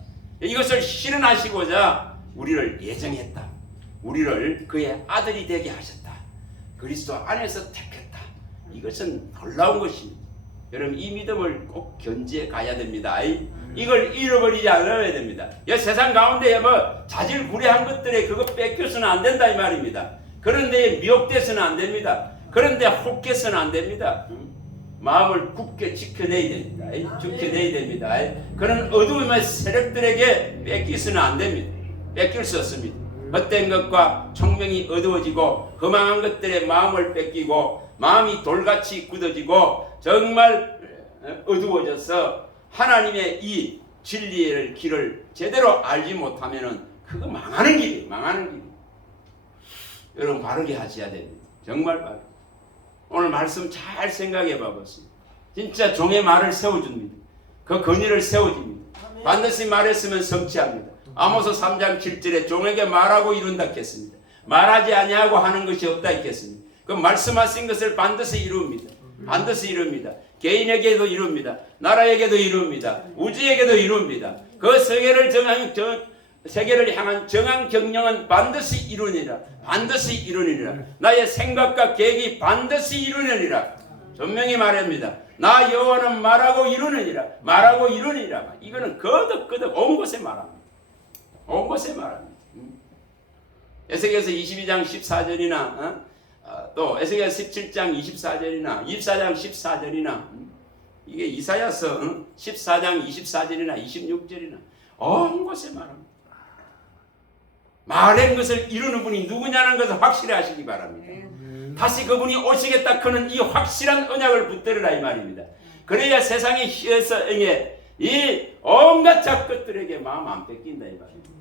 이것을 실현하시고자 우리를 예정했다. 우리를 그의 아들이 되게 하셨다. 그리스도 안에서 택했다. 이것은 놀라운 것입니다. 여러분 이 믿음을 꼭 견지해 가야 됩니다. 이걸 잃어버리지 않아야 됩니다. 이 세상 가운데 자질구레한 것들에 그거 뺏겨서는 안 된다 이 말입니다. 그런 데에 미혹돼서는 안 됩니다. 그런 데 혹해서는 안 됩니다. 마음을 굳게 지켜내야 됩니다. 지켜내야 됩니다. 그런 어두움의 세력들에게 뺏기서는 안 됩니다. 뺏길 수 없습니다. 헛된 것과 총명이 어두워지고 허망한 것들의 마음을 뺏기고 마음이 돌같이 굳어지고 정말 어두워져서 하나님의 이 진리의 길을 제대로 알지 못하면은 그거 망하는 길이에요. 망하는 길. 여러분 바르게 하셔야 됩니다. 정말 바르게. 오늘 말씀 잘 생각해 봐보세요. 진짜 종의 말을 세워줍니다. 그 건의를 세워줍니다. 반드시 말했으면 성취합니다. 아모스 3장 7절에 종에게 말하고 이룬다 했습니다. 말하지 아니하고 하는 것이 없다 했습니다. 그 말씀하신 것을 반드시 이룹니다. 반드시 이룹니다. 개인에게도 이룹니다. 나라에게도 이룹니다. 우주에게도 이룹니다. 그 세계를 향한 정한 경영은 반드시 이루니라. 반드시 이루니라. 나의 생각과 계획이 반드시 이루느니라. 분명히 말합니다. 나 여호와는 말하고 이루느니라. 말하고 이루니라. 이거는 거듭 온 곳에 말합니다. 온 곳에 말합니다. 에스겔서 22장 14절이나 또 에스겔 17장 24절이나 24장 14절이나 이게 이사야서 14장 24절이나 26절이나 온 곳에 말합니다. 말한 것을 이루는 분이 누구냐는 것을 확실히 하시기 바랍니다. 다시 그분이 오시겠다 그는 이 확실한 언약을 붙들으라 이 말입니다. 그래야 세상의 희에서에 이 온갖 잡것들에게 마음 안 뺏긴다 이 말입니다.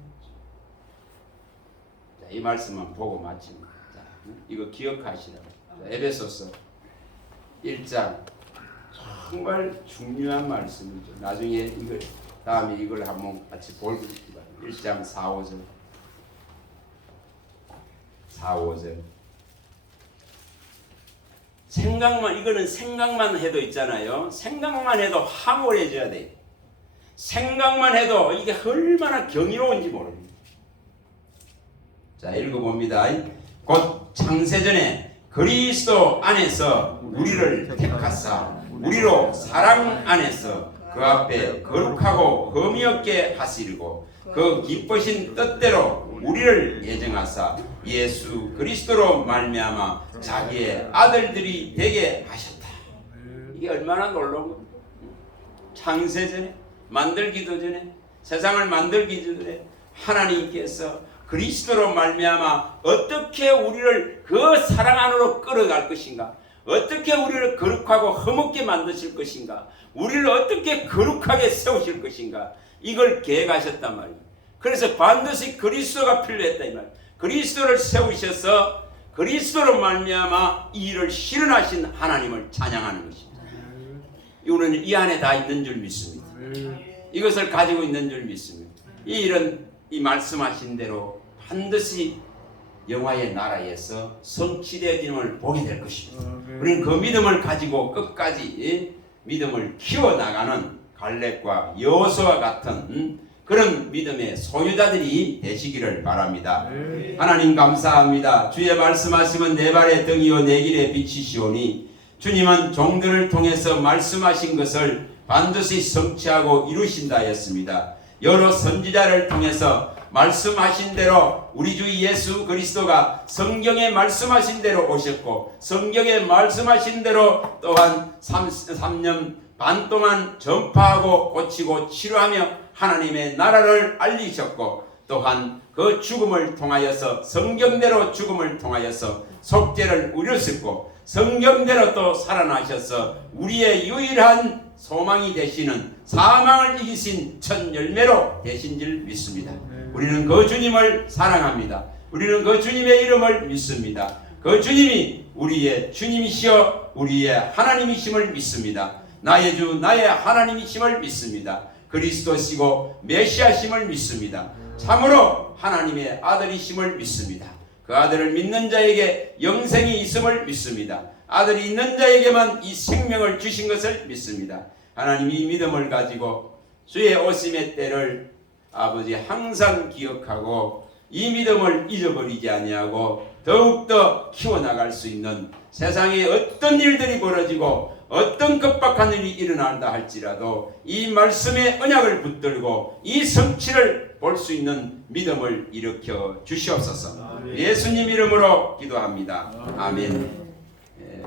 자, 이 말씀만 보고 마칩니다. 자, 이거 기억하시라고. 에베소서 1장 정말 중요한 말씀이죠. 나중에 이걸 다음에 이걸 한번 같이 보기 바랍니다. 1장 4, 5절 4, 5절 이거는 생각만 해도 있잖아요. 생각만 해도 황홀해져야 돼. 생각만 해도 이게 얼마나 경이로운지 모릅니다. 자, 읽어봅니다. 곧 창세전에 그리스도 안에서 우리를 택하사 우리로 사랑 안에서 그 앞에 거룩하고 흠이 없게 하시리고 그 기쁘신 뜻대로 우리를 예정하사 예수 그리스도로 말미암아 자기의 아들들이 되게 하셨다. 이게 얼마나 놀라운 겁니까? 창세전에 만들기도 전에 세상을 만들기 전에 하나님께서 그리스도로 말미암아 어떻게 우리를 그 사랑 안으로 끌어갈 것인가, 어떻게 우리를 거룩하고 흠없게 만드실 것인가, 우리를 어떻게 거룩하게 세우실 것인가, 이걸 계획하셨단 말이에요. 그래서 반드시 그리스도가 필요했다 이 말이에요. 그리스도를 세우셔서 그리스도로 말미암아 이 일을 실현하신 하나님을 찬양하는 것입니다. 이거는 이 안에 다 있는 줄 믿습니다. 이것을 가지고 있는 줄 믿습니다. 이 일은 이 말씀하신 대로 반드시 영화의 나라에서 성취되어짐을 보게 될 것입니다. 우리는 그 믿음을 가지고 끝까지 믿음을 키워나가는 갈렙과 여호수아와 같은 그런 믿음의 소유자들이 되시기를 바랍니다. 하나님 감사합니다. 주의 말씀하시면 내 발의 등이요 내 길의 빛이시오니 주님은 종들을 통해서 말씀하신 것을 반드시 성취하고 이루신다 했습니다. 여러 선지자를 통해서 말씀하신 대로 우리 주 예수 그리스도가 성경에 말씀하신 대로 오셨고 성경에 말씀하신 대로 또한 3년 반 동안 전파하고 고치고 치료하며 하나님의 나라를 알리셨고 또한 그 죽음을 통하여서 성경대로 죽음을 통하여서 속죄를 이루셨고 성경대로 또 살아나셔서 우리의 유일한 소망이 되시는 사망을 이기신 첫 열매로 되신 줄 믿습니다. 우리는 그 주님을 사랑합니다. 우리는 그 주님의 이름을 믿습니다. 그 주님이 우리의 주님이시여 우리의 하나님이심을 믿습니다. 나의 주 나의 하나님이심을 믿습니다. 그리스도시고 메시아심을 믿습니다. 참으로 하나님의 아들이심을 믿습니다. 그 아들을 믿는 자에게 영생이 있음을 믿습니다. 아들이 있는 자에게만 이 생명을 주신 것을 믿습니다. 하나님이 이 믿음을 가지고 주의 오심의 때를 아버지 항상 기억하고 이 믿음을 잊어버리지 아니하고 더욱더 키워나갈 수 있는 세상에 어떤 일들이 벌어지고 어떤 급박한 일이 일어난다 할지라도 이 말씀의 언약을 붙들고 이 성취를 볼 수 있는 믿음을 일으켜 주시옵소서. 예수님 이름으로 기도합니다. 아멘.